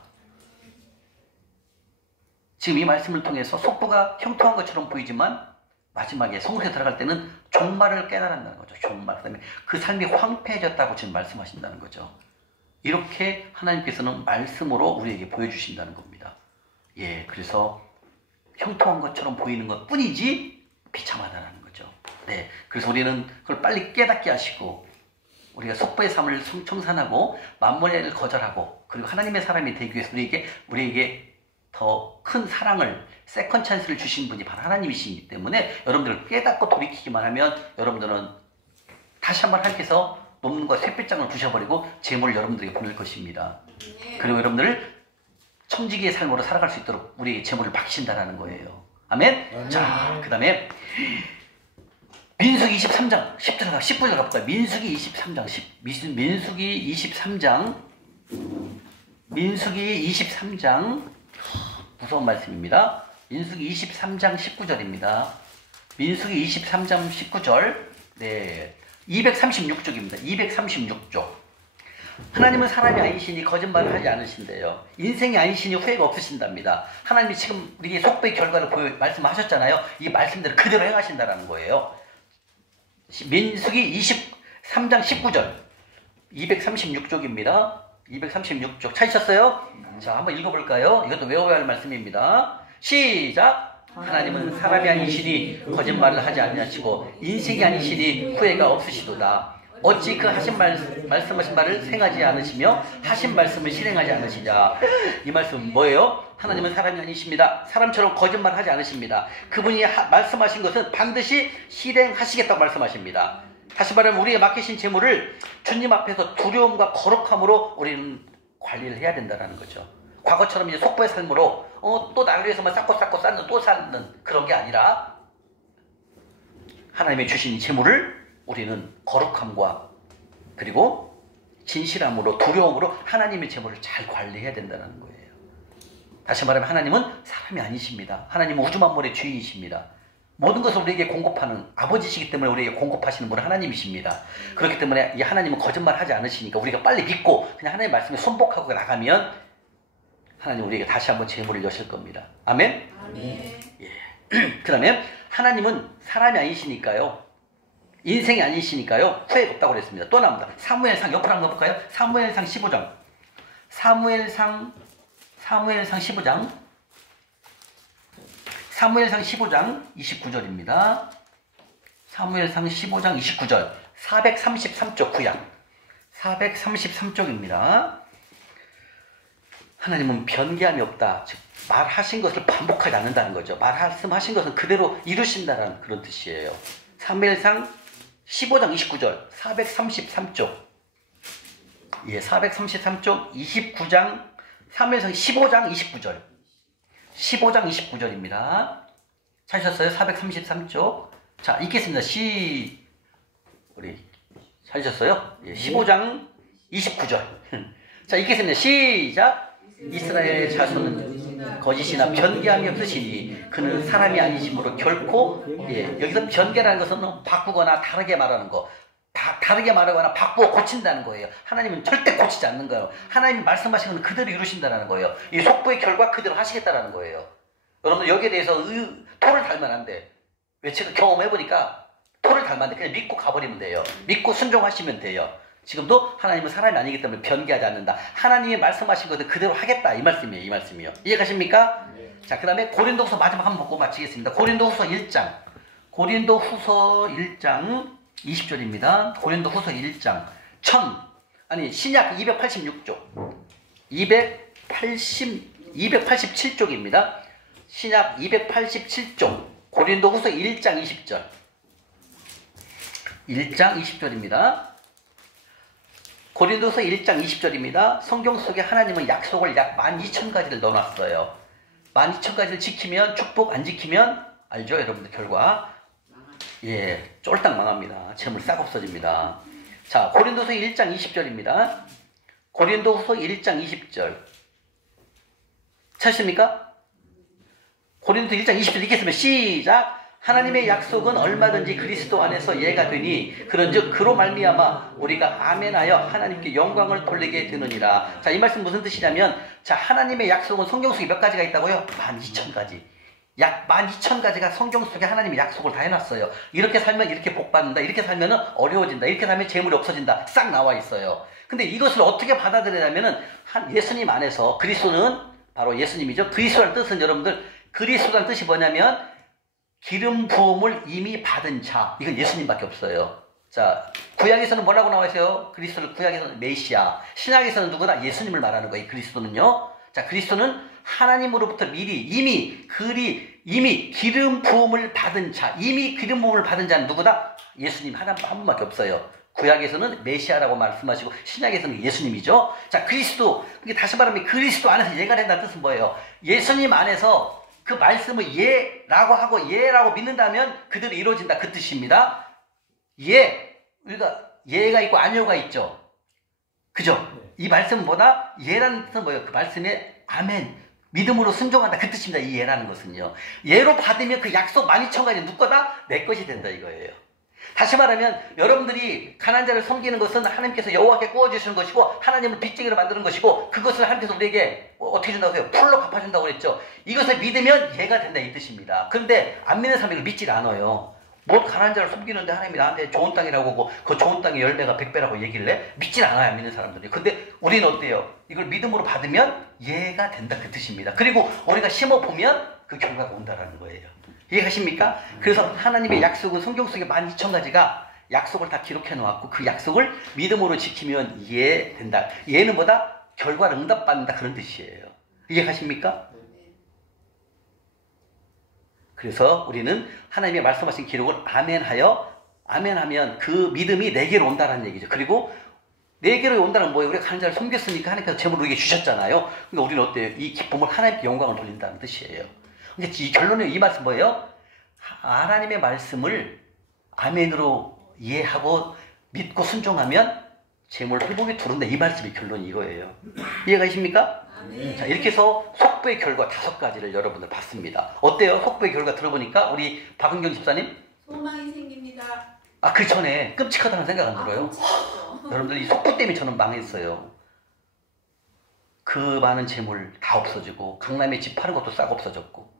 지금 이 말씀을 통해서 속부가 형통한 것처럼 보이지만 마지막에 성소에 들어갈 때는 종말을 깨달았다는 거죠. 종말. 그다음에 그 삶이 황폐해졌다고 지금 말씀하신다는 거죠. 이렇게 하나님께서는 말씀으로 우리에게 보여주신다는 겁니다. 예, 그래서 형통한 것처럼 보이는 것 뿐이지 비참하다는 거죠. 네, 그래서 우리는 그걸 빨리 깨닫게 하시고 우리가 속부의 삶을 청산하고 만몬의 일을 거절하고 그리고 하나님의 사람이 되기 위해서 우리에게 더 큰 사랑을 세컨 찬스를 주신 분이 바로 하나님이시기 때문에 여러분들을 깨닫고 돌이키기만 하면 여러분들은 다시 한번 하나님께서 논문과 쇠배짱을 부셔버리고 재물을 여러분들에게 보낼 것입니다. 그리고 여러분들을 청지기의 삶으로 살아갈 수 있도록 우리에게 재물을 맡기신다는 거예요. 아멘? 자, 그 다음에 민수기 23장 10절 19절 가볼까요? 민수기 23장 민수기 23장 무서운 말씀입니다. 민수기 23장 19절입니다. 민수기 23장 19절 네 236쪽입니다. 236쪽. 하나님은 사람이 아니시니 거짓말을 하지 않으신대요. 인생이 아니시니 후회가 없으신답니다. 하나님이 지금 우리에게 속배의 결과를 말씀하셨잖아요. 이 말씀대로 그대로 행하신다는 거예요. 민수기 23장 19절 236쪽입니다. 236쪽 찾으셨어요? 자, 한번 읽어볼까요? 이것도 외워야 할 말씀입니다. 시작! 하나님은 사람이 아니시니 거짓말을 하지 아니하시고 인생이 아니시니 후회가 없으시도다. 어찌 그 말씀하신 말을 생하지 않으시며 하신 말씀을 실행하지 않으시냐. 이 말씀은 뭐예요? 하나님은 사람이 아니십니다. 사람처럼 거짓말을 하지 않으십니다. 그분이 말씀하신 것은 반드시 실행하시겠다고 말씀하십니다. 다시 말하면 우리의 맡기신 재물을 주님 앞에서 두려움과 거룩함으로 우리는 관리를 해야 된다는 거죠. 과거처럼 이제 속부의 삶으로 또 나를 위해서만 쌓고 쌓는 또 쌓는 그런 게 아니라 하나님의 주신 재물을 우리는 거룩함과 그리고 진실함으로 두려움으로 하나님의 재물을 잘 관리해야 된다는 거예요. 다시 말하면 하나님은 사람이 아니십니다. 하나님은 우주 만물의 주인이십니다. 모든 것을 우리에게 공급하는 아버지시기 때문에 우리에게 공급하시는 분은 하나님이십니다. 그렇기 때문에 이 하나님은 거짓말하지 않으시니까 우리가 빨리 믿고 그냥 하나님의 말씀에 순복하고 나가면 하나님 우리에게 다시 한번 재물을 여실 겁니다. 아멘? 아멘. 예. 그 다음에 하나님은 사람이 아니시니까요. 인생이 아니시니까요. 후회가 없다고 그랬습니다. 또 나옵니다. 사무엘상 옆으로 한번 볼까요? 사무엘상 15장. 사무엘상 15장. 사무엘상 15장 29절입니다. 사무엘상 15장 29절 433쪽 구약 433쪽입니다. 하나님은 변개함이 없다. 즉 말하신 것을 반복하지 않는다는 거죠. 말씀하신 것은 그대로 이루신다는 그런 뜻이에요. 사무엘상 15장 29절 433쪽 예, 433쪽 29장 사무엘상 15장 29절 15장 29절입니다. 찾으셨어요? 433쪽. 자, 읽겠습니다. 우리 찾으셨어요? 예, 15장 29절. 자, 읽겠습니다. 시작. 이스라엘의 자손은 거짓이나 변개함이 없으시니 그는 사람이 아니심으로 결코 여기서 변개라는 것은 바꾸거나 다르게 말하는 거. 다르게 말하거나 바꾸어 고친다는 거예요. 하나님은 절대 고치지 않는 거예요. 하나님이 말씀하신 건 그대로 이루신다는 거예요. 이 속부의 결과 그대로 하시겠다는 거예요. 여러분들 여기에 대해서 토를 달면 안 돼. 왜 제가 경험해보니까 토를 달면 안 돼. 그냥 믿고 가버리면 돼요. 믿고 순종하시면 돼요. 지금도 하나님은 사람이 아니기 때문에 변개하지 않는다. 하나님이 말씀하신 것을 그대로 하겠다. 이 말씀이에요. 이 말씀이요. 이해가십니까? 네. 자, 그 다음에 고린도후서 마지막 한번 보고 마치겠습니다. 고린도후서 1장. 고린도후서 1장 20절입니다. 고린도후서 1장. 신약 286쪽. 287쪽입니다. 신약 287쪽. 고린도후서 1장 20절. 1장 20절입니다. 고린도서 1장 20절입니다. 성경 속에 하나님은 약속을 약 12,000가지를 넣어놨어요. 12,000가지를 지키면 축복, 안 지키면 알죠 여러분들 결과? 예, 쫄딱 망합니다. 재물 싹 없어집니다. 자, 고린도서 1장 20절입니다. 고린도서 1장 20절. 찾으십니까? 고린도서 1장 20절 읽겠습니다. 시작! 하나님의 약속은 얼마든지 그리스도 안에서 예가 되니 그런즉 그로 말미암아 우리가 아멘하여 하나님께 영광을 돌리게 되느니라. 자, 이 말씀 무슨 뜻이냐면, 자, 하나님의 약속은 성경 속에 몇 가지가 있다고요? 12,000가지. 약 12,000가지가 성경 속에 하나님의 약속을 다 해놨어요. 이렇게 살면 이렇게 복받는다. 이렇게 살면 어려워진다. 이렇게 살면 재물이 없어진다. 싹 나와 있어요. 근데 이것을 어떻게 받아들이냐면은 예수님 안에서, 그리스도는 바로 예수님이죠. 그리스도라는 뜻은 여러분들, 그리스도라는 뜻이 뭐냐면 기름 부음을 이미 받은 자. 이건 예수님밖에 없어요. 자, 구약에서는 뭐라고 나와 있어요? 그리스도를 구약에서는 메시아. 신약에서는 누구나 예수님을 말하는 거예요. 그리스도는요. 자, 그리스도는 하나님으로부터 미리 이미 기름 부음을 받은 자. 이미 기름 부음을 받은 자는 누구다? 예수님 한 분밖에 없어요. 구약에서는 메시아라고 말씀하시고 신약에서는 예수님이죠. 자, 그리스도. 이게 다시 말하면 그리스도 안에서 예가 된다는 뜻은 뭐예요? 예수님 안에서 그 말씀을 예라고 하고 예라고 믿는다면 그대로 이루어진다, 그 뜻입니다. 예, 우리가 예가 있고 아니오가 있죠. 그죠? 이 말씀보다 예라는 뜻은 뭐예요? 그 말씀에 아멘, 믿음으로 순종한다, 그 뜻입니다. 이 예라는 것은요. 예로 받으면 그 약속 12,000가지 누구 거다? 내 것이 된다 이거예요. 다시 말하면 여러분들이 가난한 자를 섬기는 것은 하나님께서 여호와께 구워주시는 것이고 하나님을 빚쟁이로 만드는 것이고 그것을 하나님께서 우리에게 어떻게 준다고 해요? 풀로 갚아준다고 그랬죠. 이것을 믿으면 예가 된다 이 뜻입니다. 그런데 안 믿는 사람이 믿질 않아요. 뭘 가난한 자를 섬기는데 하나님이 나한테 좋은 땅이라고 하고 그 좋은 땅의 열매가 100배라고 얘기를 해? 믿질 않아요, 안 믿는 사람들이. 근데 우리는 어때요? 이걸 믿음으로 받으면 예가 된다 그 뜻입니다. 그리고 우리가 심어보면 그 결과가 온다라는 거예요. 이해하십니까? 그래서 하나님의 약속은 성경 속에 12,000가지가 약속을 다 기록해 놓았고 그 약속을 믿음으로 지키면 이해된다. 예는 뭐다? 결과를 응답받는다, 그런 뜻이에요. 이해하십니까? 그래서 우리는 하나님의 말씀하신 기록을 아멘하면 그 믿음이 내게로 온다는 얘기죠. 그리고 내게로 온다는 뭐예요? 우리가 가난한 자를 섬겼으니까 하나님께서 재물을 우리에게 주셨잖아요. 그러니까 우리는 어때요? 이 기쁨을 하나님께 영광을 돌린다는 뜻이에요. 근데 이 결론은 이 말씀 뭐예요? 하나님의 말씀을 아멘으로 이해하고 믿고 순종하면 재물 회복이 두른다, 이 말씀의 결론이 이거예요. 이해가 되십니까? 자, 이렇게 해서 속부의 결과 5가지를 여러분들 봤습니다. 어때요? 속부의 결과 들어보니까 우리 박은경 집사님? 소망이 생깁니다. 아, 그 전에 끔찍하다는 생각 안 들어요? 여러분들 이 속부 때문에 저는 망했어요. 그 많은 재물 다 없어지고 강남에 집 파는 것도 싹 없어졌고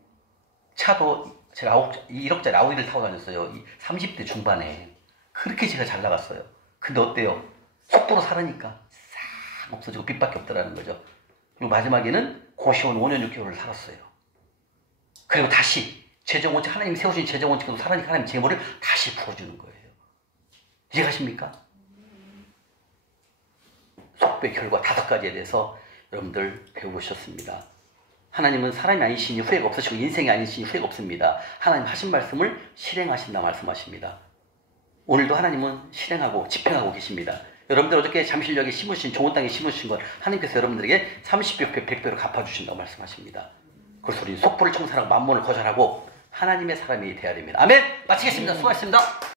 차도 제가 1억짜리 아우디를 타고 다녔어요. 30대 중반에. 그렇게 제가 잘 나갔어요. 근데 어때요? 속도로 살으니까 싹 없어지고 빚밖에 없더라는 거죠. 그리고 마지막에는 고시원 5년 6개월을 살았어요. 그리고 다시 재정원칙, 하나님이 세우신 재정원칙으로 살아니까 하나님 재물을 다시 부어주는 거예요. 이해가십니까? 속배 결과 5가지에 대해서 여러분들 배워보셨습니다. 하나님은 사람이 아니시니 후회가 없으시고 인생이 아니시니 후회가 없습니다. 하나님 하신 말씀을 실행하신다 말씀하십니다. 오늘도 하나님은 실행하고 집행하고 계십니다. 여러분들 어저께 잠실역에 심으신, 좋은 땅에 심으신 것 하나님께서 여러분들에게 30배, 100배로 갚아주신다고 말씀하십니다. 그래서 우리는 속부를 청산하고 만몬을 거절하고 하나님의 사람이 되어야 됩니다. 아멘! 마치겠습니다. 수고하셨습니다.